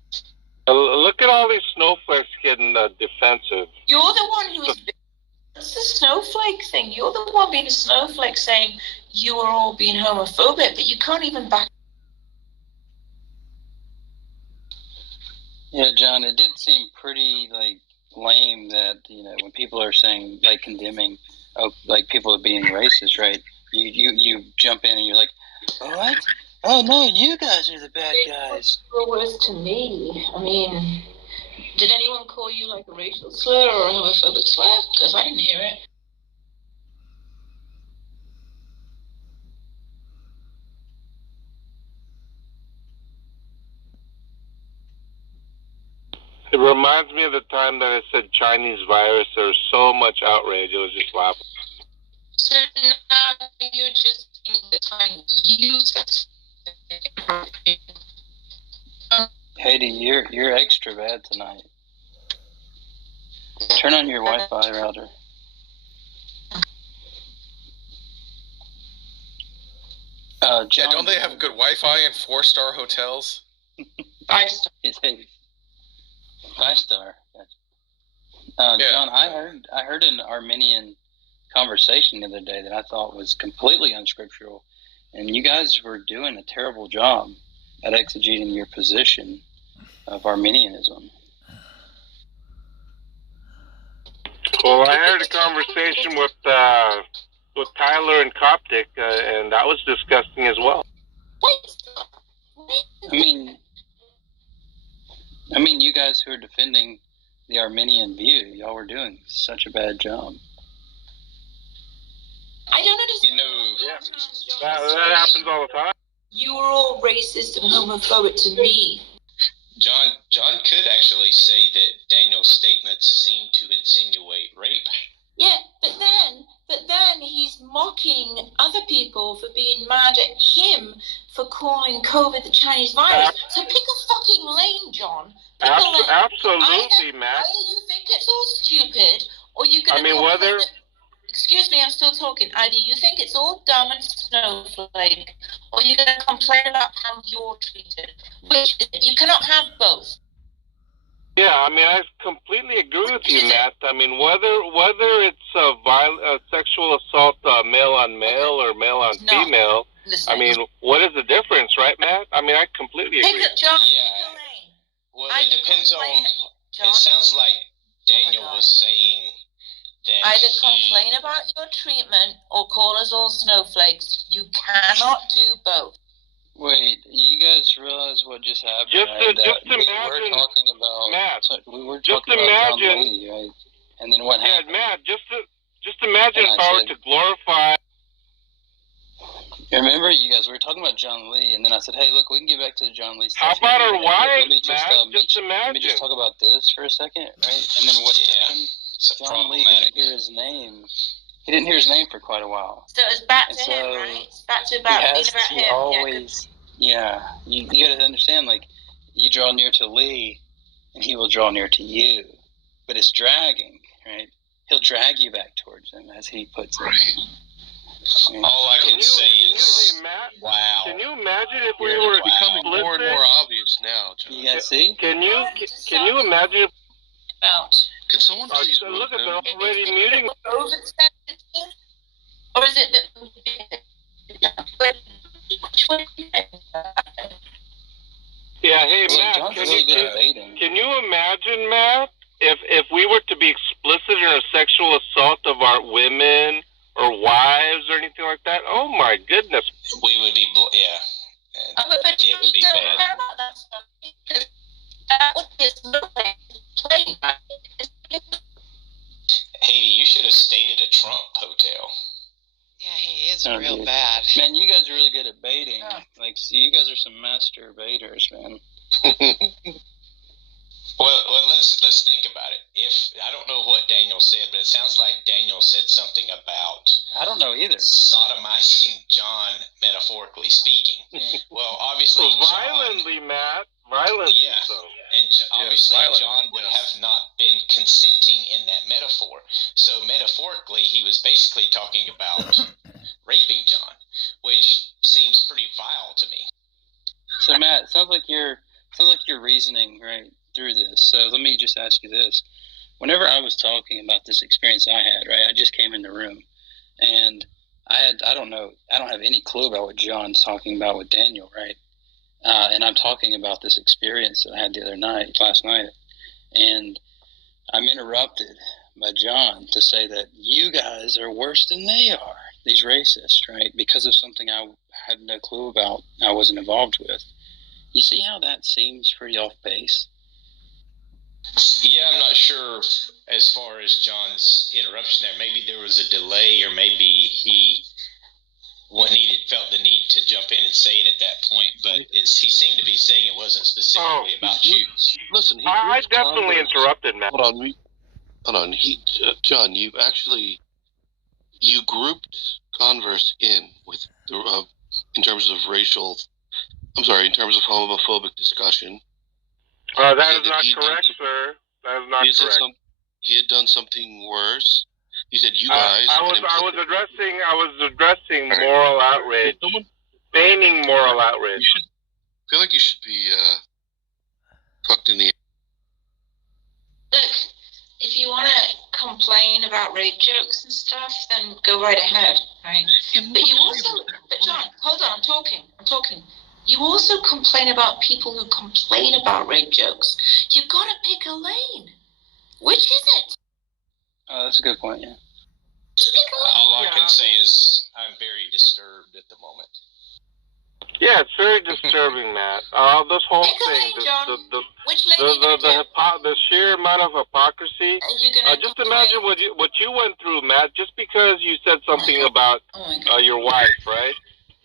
Look at all these snowflakes getting defensive. You're the one who is. It's the snowflake thing. You're the one being a snowflake saying you are all being homophobic, but you can't even back. Yeah, John, it did seem pretty like lame that when people are saying like condemning, like people are being racist, right? You jump in and you're like, what? Oh no, you guys are the bad guys. It was to me. I mean, did anyone call you like a racial slur or a homophobic slur? Because I didn't hear it. It reminds me of the time that I said Chinese virus. There was so much outrage. It was just laughable. So now you're just saying the time you said. Haiti, you're extra bad tonight. Turn on your Wi-Fi router. John, yeah, don't they have good Wi-Fi in 4-star hotels? 5-star. It's 5-star. Yeah. John, I heard an Armenian conversation the other day that I thought was completely unscriptural, and you guys were doing a terrible job at exegeting your position of Arminianism. Well, I heard a conversation with Tyler and Coptic, and that was disgusting as well. I mean, you guys who are defending the Arminian view, y'all were doing such a bad job. I don't understand. That happens all the time. You were all racist and homophobic to me. John could actually say that Daniel's statements seem to insinuate rape. Yeah, but then he's mocking other people for being mad at him for calling COVID the Chinese virus. So pick a fucking lane, John. Absolutely, Matt. Either you think it's all stupid, or you're gonna. Excuse me, I'm still talking. Either you think it's all dumb and snowflake, or you're going to complain about how you're treated. Which is it? You cannot have both. Yeah, I mean, I completely agree with you, Matt. I mean, whether it's a sexual assault male on male or male on female, I mean, what is the difference, right, Matt? I mean, I completely agree. John, well, it depends on. It sounds like Daniel was saying. Either complain about your treatment or call us all snowflakes. You cannot do both. Wait, you guys realize what just happened? Just imagine, Matt. We were talking about John Lee, right? And then what happened? Yeah, Matt. Just imagine if I were to glorify. Remember, you guys, we were talking about John Lee, and then I said, "Hey, look, we can get back to the John Lee stuff." How about our wives, Matt? Just imagine. Let me just talk about this for a second, right? And then what happened? John Lee didn't hear his name. He didn't hear his name for quite a while. So it's back to him, right? It's back to being about him. Always, you got to understand, like, you draw near to Lee, and he will draw near to you. But it's dragging, right? He'll drag you back towards him, as he puts it. All I can say is, wow. Can you imagine if we were becoming more and more obvious now, John? You guys see? Can you imagine if... Can someone please look at they're already muting? Or is it that? Yeah, hey Matt, can you imagine, Matt, if we were to be explicit in our sexual assault of our women or wives or anything like that? Oh my goodness. We would be, but you it would be don't bad. care about that stuff because that would be playing, right? Haiti, you should have stayed at a Trump hotel. Yeah, he is Oh, real dude. bad. Man, you guys are really good at baiting. Like, see, you guys are some master baiters, man. Well, let's think about it. If I don't know what Daniel said, but it sounds like Daniel said something about I don't know either. sodomizing John, metaphorically speaking. Well, obviously, So John, violently, Matt. Violently, yeah, so. and obviously violently, John would yes. have not been consenting in that metaphor. So metaphorically, he was basically talking about raping John, which seems pretty vile to me. So Matt, it sounds like you're reasoning right through this. So let me just ask you this: whenever I was talking about this experience I had, right, I just came in the room, and I don't have any clue about what John's talking about with Daniel, right? And I'm talking about this experience that I had last night, and I'm interrupted by John to say that you guys are worse than they are, these racists, right? Because of something I had no clue about, I wasn't involved with. You see how that seems pretty off base? Yeah, I'm not sure as far as John's interruption there. Maybe there was a delay, or maybe he felt the need to jump in and say it at that point. But he seemed to be saying it wasn't specifically about you. Listen, I definitely interrupted, Matt. Hold on. John, you grouped Converse in with in terms of homophobic discussion. That is not correct, sir. That is not correct. He had done something worse. He said, "You guys." I was addressing moral outrage, feigning moral outrage. I feel like you should be fucked in the. Look, if you want to complain about rape jokes and stuff, then go right ahead, right? But John, hold on, I'm talking. You also complain about people who complain about rape jokes. You've got to pick a lane. Which is it? Oh, that's a good point, yeah. All I can say is I'm very disturbed at the moment. Yeah, it's very disturbing, Matt. This whole thing, the sheer amount of hypocrisy. Just imagine what you went through, Matt. Just because you said something about your wife, right?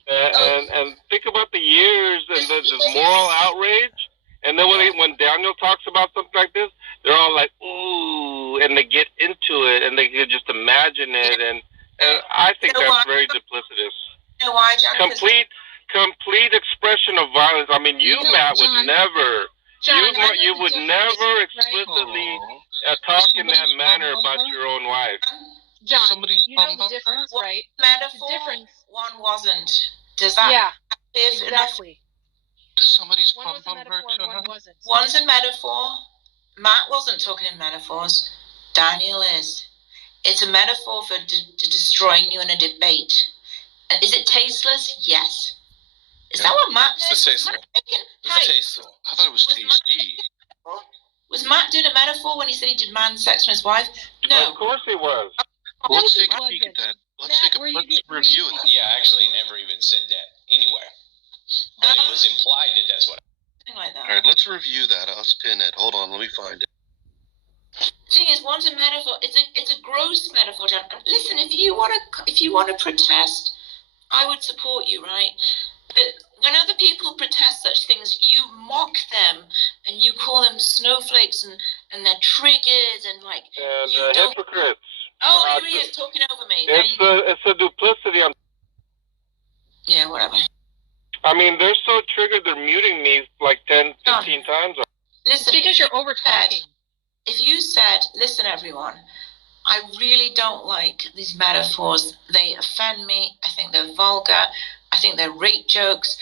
And think about the years and the moral outrage. And then when Daniel talks about something like this, they're all like, ooh, and they get into it, and they can just imagine it. And I think that's very duplicitous. You know why, John? Complete expression of violence. I mean, Matt, would never. You would never explicitly talk in that manner about your own wife. John, you know the difference, right? Metaphor, the difference. One wasn't. Does that exactly. Somebody's one was a metaphor and one wasn't. One's a metaphor. Matt wasn't talking in metaphors. Daniel is. It's a metaphor for destroying you in a debate. Is it tasteless? Yes. Is that what Matt said? It's tasteful. It's tasteful. I thought it was tasty. Was Matt doing a metaphor when he said he did man sex with his wife? No. Of course he was. Let's take a peek at that. Let's review it. Yeah, I actually never even said that anywhere. But it was implied that that's what. Something like that. All right, let's review that. Let's pin it. Hold on, let me find it. The thing is, one's a metaphor. It's a gross metaphor, John. Listen, if you want to protest, I would support you, right? But when other people protest such things, you mock them and you call them snowflakes and they're triggered and like hypocrites. Oh, here he is talking over me. It's a duplicity. Yeah, whatever. I mean, they're so triggered, they're muting me like 10, 15 times. Listen, because you're over talking. If you said, listen, everyone, I really don't like these metaphors. They offend me. I think they're vulgar. I think they're rape jokes.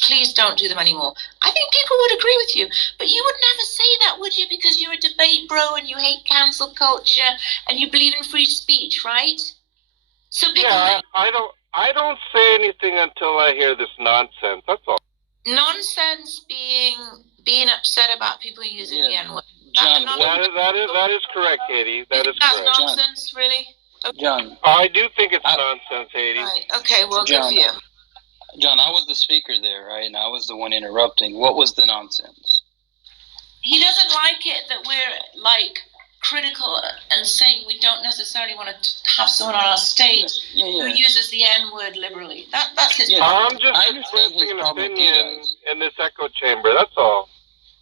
Please don't do them anymore. I think people would agree with you. But you would never say that, would you? Because you're a debate bro and you hate cancel culture and you believe in free speech, right? So I don't say anything until I hear this nonsense. That's all. Nonsense being upset about people using the N-word. John, that is correct, Haiti. That is correct. Nonsense, really? Okay. John. I do think it's nonsense, Haiti. Right. Okay, well, John, good for you. John, I was the speaker there, right? And I was the one interrupting. What was the nonsense? He doesn't like it that we're like critical and saying we don't necessarily want to have someone on our stage who uses the N-word liberally. That's his problem. I'm just expressing an opinion in this echo chamber. That's all.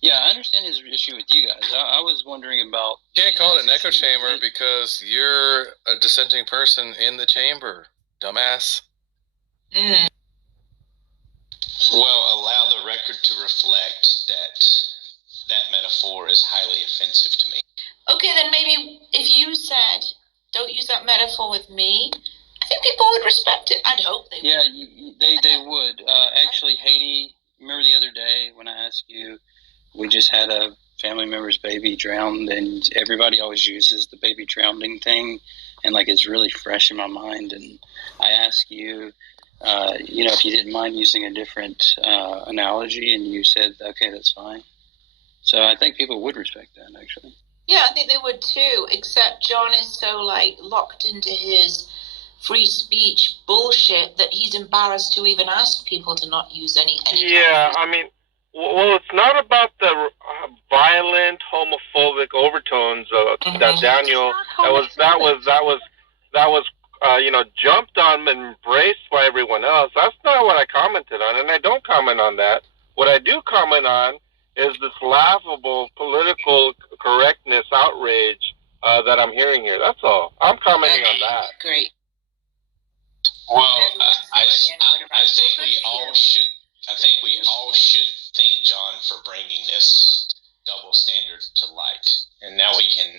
Yeah, I understand his issue with you guys. I was wondering about... You can't call it an echo chamber because you're a dissenting person in the chamber, dumbass. Mm. Well, allow the record to reflect that metaphor is highly offensive to me. Okay, then maybe if you said, don't use that metaphor with me, I think people would respect it. I'd hope they would. Yeah, they would. Actually, Haiti, remember the other day when I asked you, we just had a family member's baby drowned, and everybody always uses the baby drowning thing, and like it's really fresh in my mind. And I asked you, if you didn't mind using a different analogy, and you said, okay, that's fine. So I think people would respect that, actually. Yeah, I think they would too, except John is so locked into his free speech bullshit that he's embarrassed to even ask people to not use any Yeah, I mean, well, it's not about the violent homophobic overtones that Daniel that was jumped on and embraced by everyone else. That's not what I commented on, and I don't comment on that. What I do comment on is this laughable political correctness outrage that I'm hearing here. That's all. I'm commenting on that. Great. Well, I think we all should thank John for bringing this double standard to light, and now we can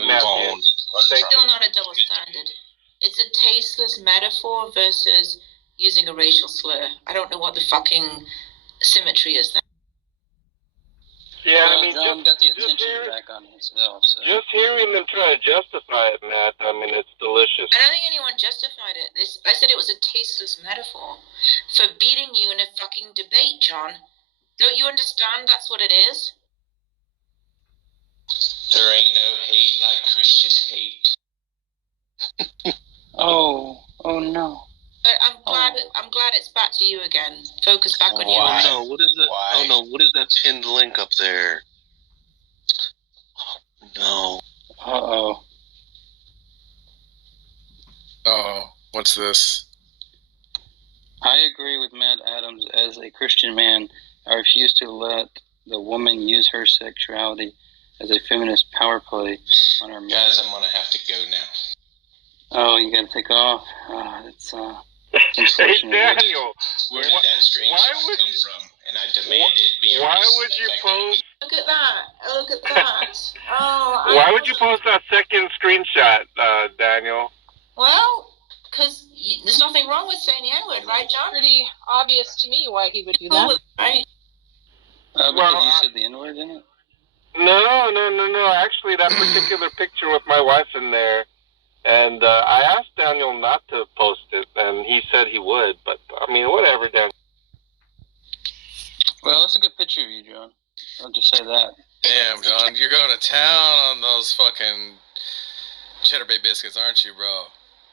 move on. It's still not a double standard. It's a tasteless metaphor versus using a racial slur. I don't know what the fucking symmetry is there. Yeah, well, I mean, John got the attention back on himself. So. Just hearing them try to justify it, Matt, I mean, it's delicious. I don't think anyone justified it. I said it was a tasteless metaphor for beating you in a fucking debate, John. Don't you understand that's what it is? There ain't no hate like Christian hate. Oh no. But I'm glad it's back to you again. Focus back on you. Oh no, what is that? Why? Oh no, what is that pinned link up there? No. Uh-oh. Uh-oh. What's this? I agree with Matt Adams. As a Christian man, I refuse to let the woman use her sexuality as a feminist power play on our marriage. Guys, I'm gonna have to go now. Oh, you gotta take off. It's Hey, Daniel, where did that screenshot come from? And I demand it be erased. Why would you post? Look at that! Look at that! Oh. Why would you post that second screenshot, Daniel? Well, because there's nothing wrong with saying the N-word, right, John? Pretty obvious to me why he would do that. Right? Because you said the N-word, didn't it? No. Actually, that particular picture with my wife in there. And I asked Daniel not to post it, and he said he would. But, I mean, whatever, Dan. Well, that's a good picture of you, John. I'll just say that. Damn, John, you're going to town on those fucking Cheddar Bay biscuits, aren't you, bro?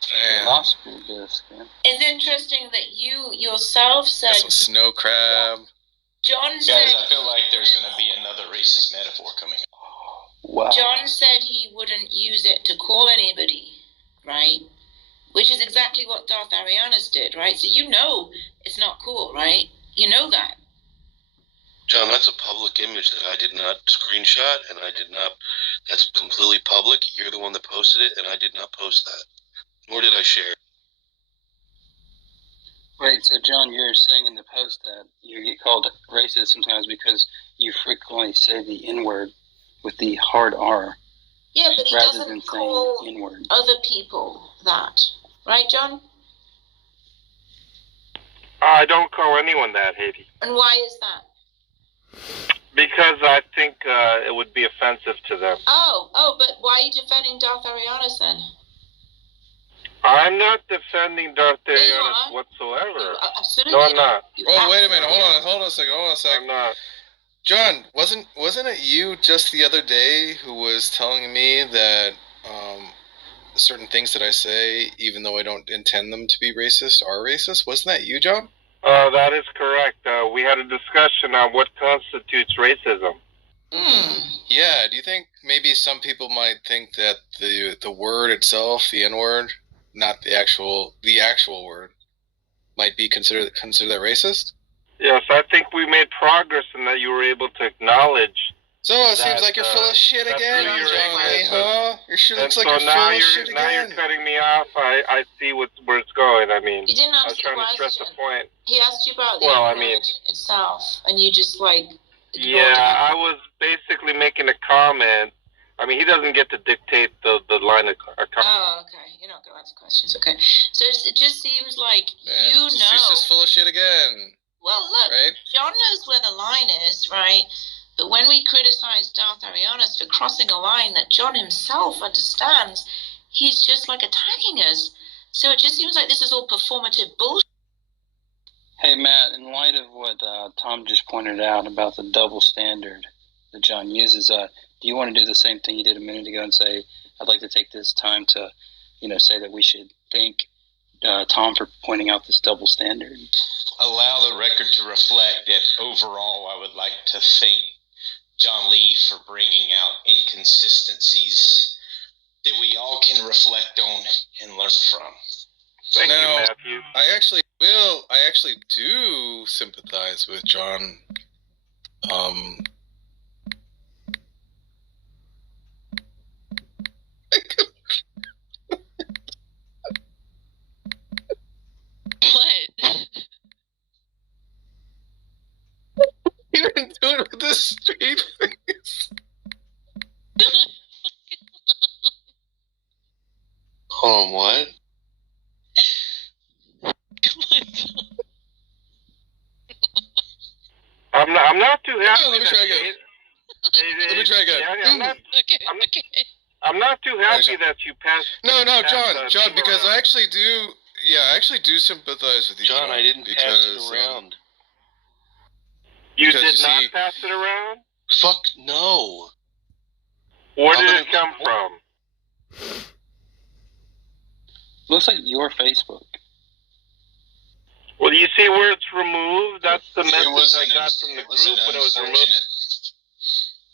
Damn. Lost biscuit. It's interesting that you yourself said... Got some snow crab. John said... Guys, I feel like there's going to be another racist metaphor coming up. Wow. John said he wouldn't use it to call anybody, right? Which is exactly what Darth Arianas did, right? So you know it's not cool, right? You know that. John, that's a public image that I did not screenshot, and I did not. That's completely public. You're the one that posted it, and I did not post that. Nor did I share. Wait, so John, you're saying in the post that you get called racist sometimes because you frequently say the N-word with the hard R. Yeah, but he rather doesn't than call saying N-word. other people that. Right, John? I don't call anyone that, Haiti. And why is that? Because I think it would be offensive to them. Oh, but why are you defending Darth Arianas then? I'm not defending Darth Arianas whatsoever. Absolutely. No, I'm not. Oh, wait a minute. Hold on a second. I'm not. John, wasn't it you just the other day who was telling me that certain things that I say, even though I don't intend them to be racist, are racist? Wasn't that you, John? That is correct. We had a discussion on what constitutes racism. Yeah, do you think maybe some people might think that the word itself, the N-word, not the actual word, might be considered that racist? Yes, I think we made progress in that you were able to acknowledge. So it seems like you're full of shit again, Johnny, huh? Your shit looks like you're full of shit again. Now you're cutting me off. I see where it's going. I mean, You didn't I was answer trying the to stress the question. point. He asked you about the Well, I word mean, itself, and you just like. yeah, I was basically making a comment. I mean, he doesn't get to dictate the line of comment. Oh, okay. You're not going to answer questions. Okay. So it just seems like you know. She's just full of shit again. Well, look, right? John knows where the line is, right? But when we criticize Darth Arianas for crossing a line that John himself understands, he's just like attacking us. So it just seems like this is all performative bullshit. Hey, Matt, in light of what Tom just pointed out about the double standard that John uses, do you want to do the same thing you did a minute ago and say, I'd like to take this time to, say that we should thank Tom for pointing out this double standard? Allow the record to reflect that overall I would like to thank John Lee for bringing out inconsistencies that we all can reflect on and learn from. Thank you, Matthew. I actually do sympathize with John. What? You didn't do it with a straight face. Hold on, what? I'm not too happy. Let me try again. Let me try again. I'm not too happy that you passed. No, John, because I actually do sympathize with you, John, I didn't pass it around. You did not pass it around? Fuck no. Where did it come from? Looks like your Facebook. Well, you see where it's removed? That's the message I got from the It was group an when it was removed. unfortunate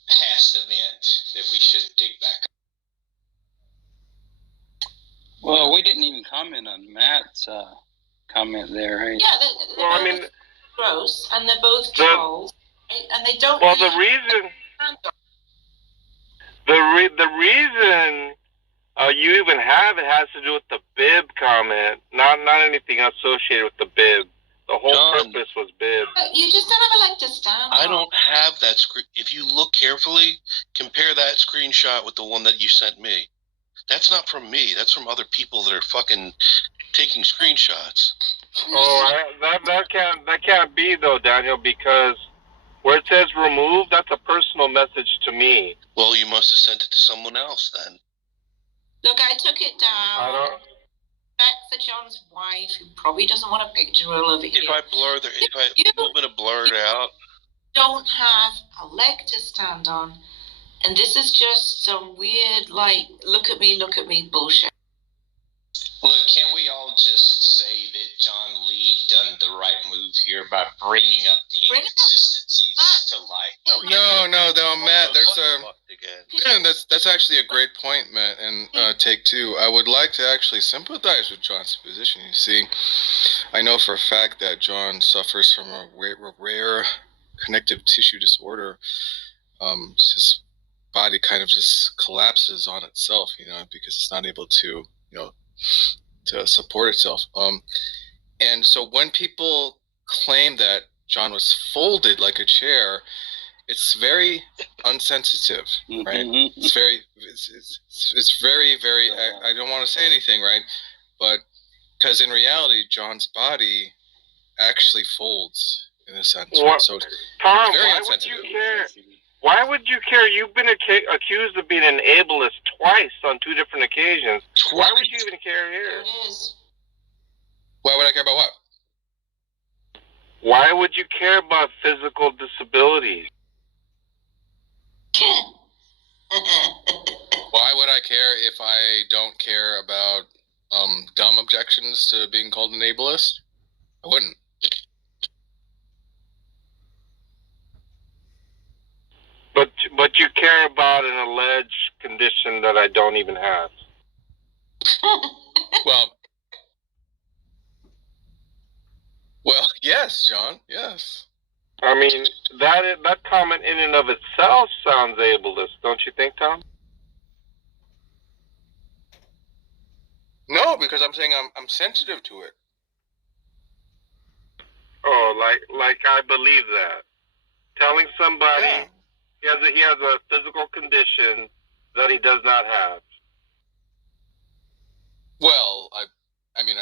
past event that we should dig back up. Well, we didn't even comment on Matt's comment there, right? Yeah, they're Well, I mean, gross, and they're both trolls, right? And they don't. Well, the reason you even have it has to do with the bib comment, not anything associated with the bib. The whole purpose was bib. You just don't have a leg to stand on. I don't have that screen. If you look carefully, compare that screenshot with the one that you sent me. That's not from me. That's from other people that are fucking taking screenshots. Oh, that can't be though, Daniel, because where it says remove, that's a personal message to me. Well, you must have sent it to someone else then. Look, I took it down. Back for John's wife, who probably doesn't want a picture all over here. If I a little bit of blur it out. Don't have a leg to stand on, and this is just some weird, like, look at me bullshit. Look, can't we all just say that John Lee done the right move here by bringing up the inconsistencies to light? No, Matt. That's actually a great point, Matt. And take two. I would like to actually sympathize with John's position. You see, I know for a fact that John suffers from a rare connective tissue disorder. His body kind of just collapses on itself, because it's not able to, to support itself. And so when people claim that John was folded like a chair, it's very unsensitive, right? It's very, very. I don't want to say anything, right? But because in reality, John's body actually folds in a sense. Right? So Tom, it's very why insensitive. would you care? Why would you care? You've been accused of being an ableist twice on 2 different occasions. Why would you even care here? It is. Why would I care about what? Why would you care about physical disabilities? Why would I care if I don't care about dumb objections to being called an ableist? I wouldn't. But you care about an alleged condition that I don't even have. Well, yes, John. Yes. I mean, that comment in and of itself sounds ableist, don't you think, Tom? No, because I'm saying I'm sensitive to it. Oh, like I believe that. Telling somebody he has a physical condition that he does not have. Well, I mean,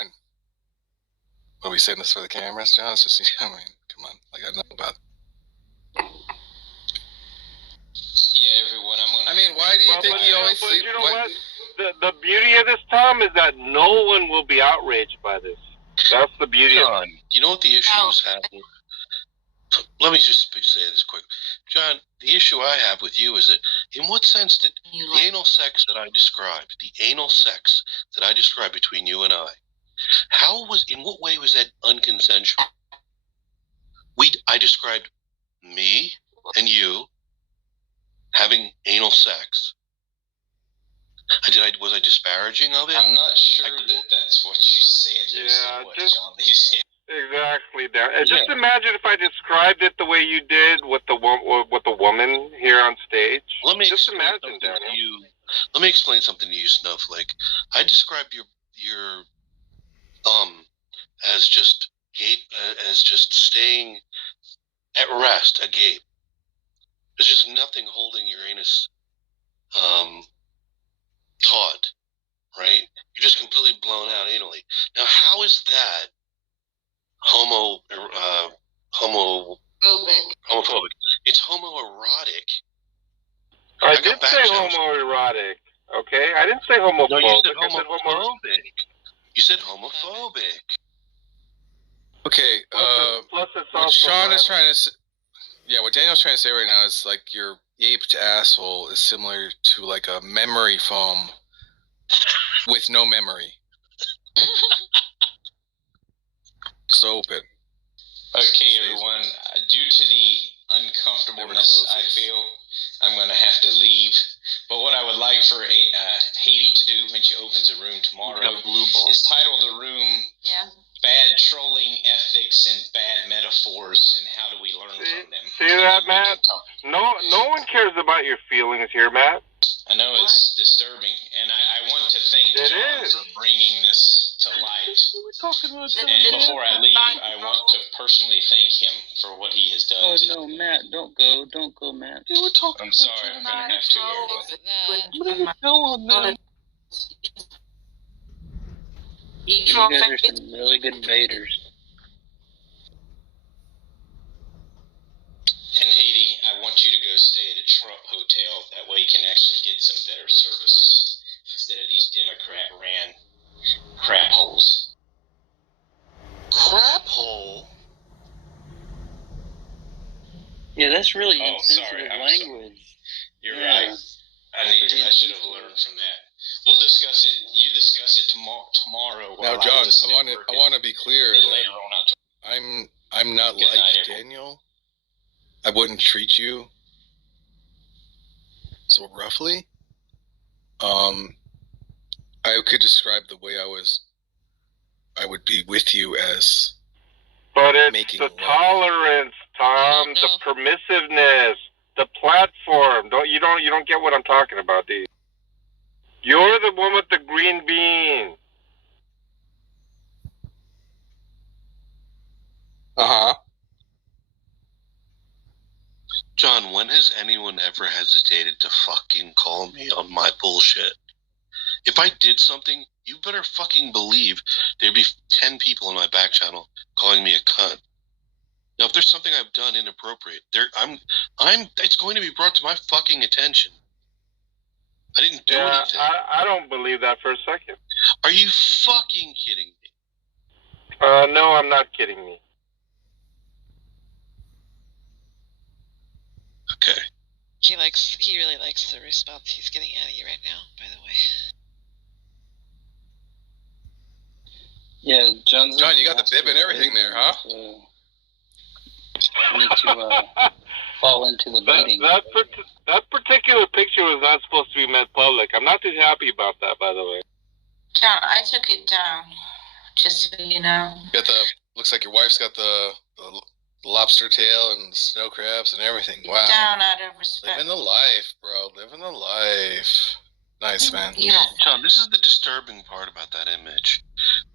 are we saying this for the cameras, John? It's just, I mean, come on, like I know about. Yeah, everyone. I mean, why do you think he always sleeps? You know what? The beauty of this, Tom, is that no one will be outraged by this. That's the beauty of it. You know what the issue is happening? Let me just say this quick. John, the issue I have with you is that in what sense did the anal sex that I described between you and I, in what way was that unconsensual? I described me and you having anal sex. Was I disparaging of it? I'm not sure that that's what you said. Exactly that. And just imagine if I described it the way you did with the woman here on stage. Let me explain something to you, Snowflake. I described your as just staying at rest, agape. There's just nothing holding your anus taut, right? You're just completely blown out anally. Now, how is that homophobic? It's homoerotic. I did say homoerotic, okay? I didn't say homophobic. No, you said homophobic. You said homophobic. Okay, plus it's what Sean is trying to say, what Daniel's trying to say right now is like your aped asshole is similar to like a memory foam with no memory. Just open. Okay, everyone. Due to the uncomfortableness I feel, I'm going to have to leave. But what I would like for Haiti to do when she opens a room tomorrow is title the room Bad Trolling Ethics and Bad Metaphors, and how do we learn from them? See that, Matt? No one cares about your feelings here, Matt. I know it's disturbing, and I want to thank John for bringing this to light. And before I leave, I want to personally thank him for what he has done. Oh no, Matt, don't go, Matt. I'm sorry, I'm gonna have to. You guys are some really good baiters. And Haiti, I want you to go stay at a Trump hotel. That way you can actually get some better service instead of these Democrat-ran crap holes. Crap hole? Yeah, that's really Oh, insensitive sorry, language. You're right. I should have learned from that. We'll discuss it. You discuss it tomorrow. Now, John, I want to be clear. Later on, I'm not Good like night, everyone. Daniel. I wouldn't treat you so roughly. I could describe the way I would be with you as. But it's making the love. tolerance, Tom, the permissiveness, the platform. You don't get what I'm talking about, do you? You're the one with the green bean. John, when has anyone ever hesitated to fucking call me on my bullshit? If I did something, you better fucking believe there'd be 10 people in my back channel calling me a cunt. Now, if there's something I've done inappropriate, it's going to be brought to my fucking attention. I didn't do anything. I don't believe that for a second. Are you fucking kidding me? No, I'm not kidding me. Okay. He really likes the response he's getting out of you right now, by the way. Yeah, John, you got the bib and everything there, huh? I need to fall into the baiting. That particular picture was not supposed to be made public. I'm not too happy about that, by the way. John, I took it down, just so you know. Looks like your wife's got the lobster tail and the snow crabs and everything. Wow. Down out of respect. Living the life, bro. Living the life. Nice, man. Yeah. John, this is the disturbing part about that image.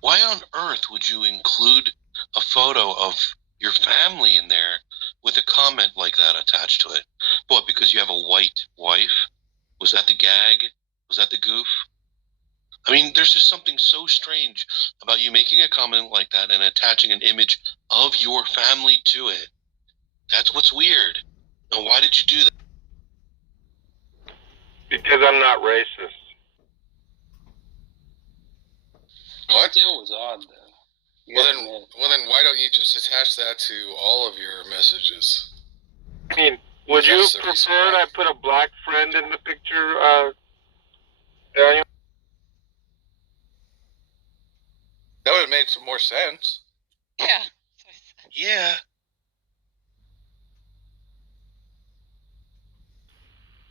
Why on earth would you include a photo of your family in there with a comment like that attached to it? What, because you have a white wife? Was that the gag? Was that the goof? I mean, there's just something so strange about you making a comment like that and attaching an image of your family to it. That's what's weird. And why did you do that? Because I'm not racist. What? It still was odd, though. Well then, why don't you just attach that to all of your messages? I mean, would you That's the prefer reason I put a black friend in the picture, Daniel? That would have made some more sense. Yeah. Yeah.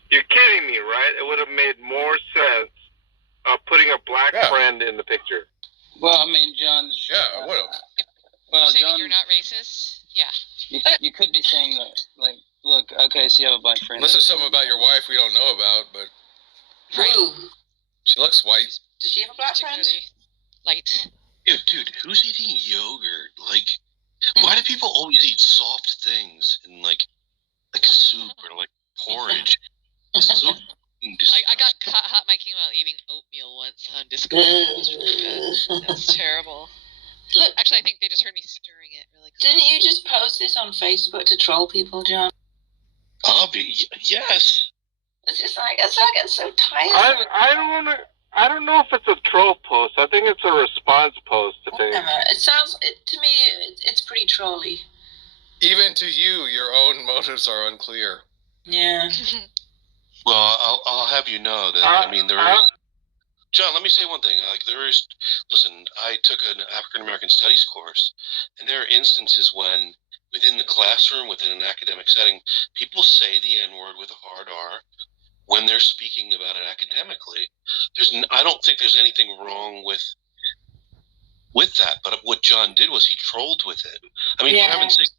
You're kidding me, right? It would have made more sense putting a black friend in the picture. Well, I mean, John's. Yeah, I would have. Well, Saying John, you're not racist? Yeah. you could be saying that, like, look, okay, so you have a black friend. Unless there's something about your wife we don't know about, but Who? she looks white. Does she have a black friend? Light. Dude, who's eating yogurt? Like, why do people always eat soft things in, like soup or, like, porridge? It's so I got caught hot miking while eating oatmeal once on Discord. It was really good. That's terrible. Look, actually, I think they just heard me stirring it really quick. Didn't you just post this on Facebook to troll people, John? Yes. It's just like, it's so tired. I don't know if it's a troll post. I think it's a response post to things. It sounds, to me, it's pretty trolly. Even to you, your own motives are unclear. Yeah. Well, I'll have you know that, I mean, there is... John, let me say one thing. Like, there is... Listen, I took an African-American Studies course, and there are instances when, within the classroom, within an academic setting, people say the N-word with a hard R when they're speaking about it academically. I don't think there's anything wrong with that, but what John did was he trolled with it. I mean, for heaven's sake,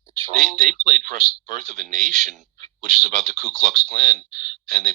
they played for us Birth of a Nation, which is about the Ku Klux Klan, and they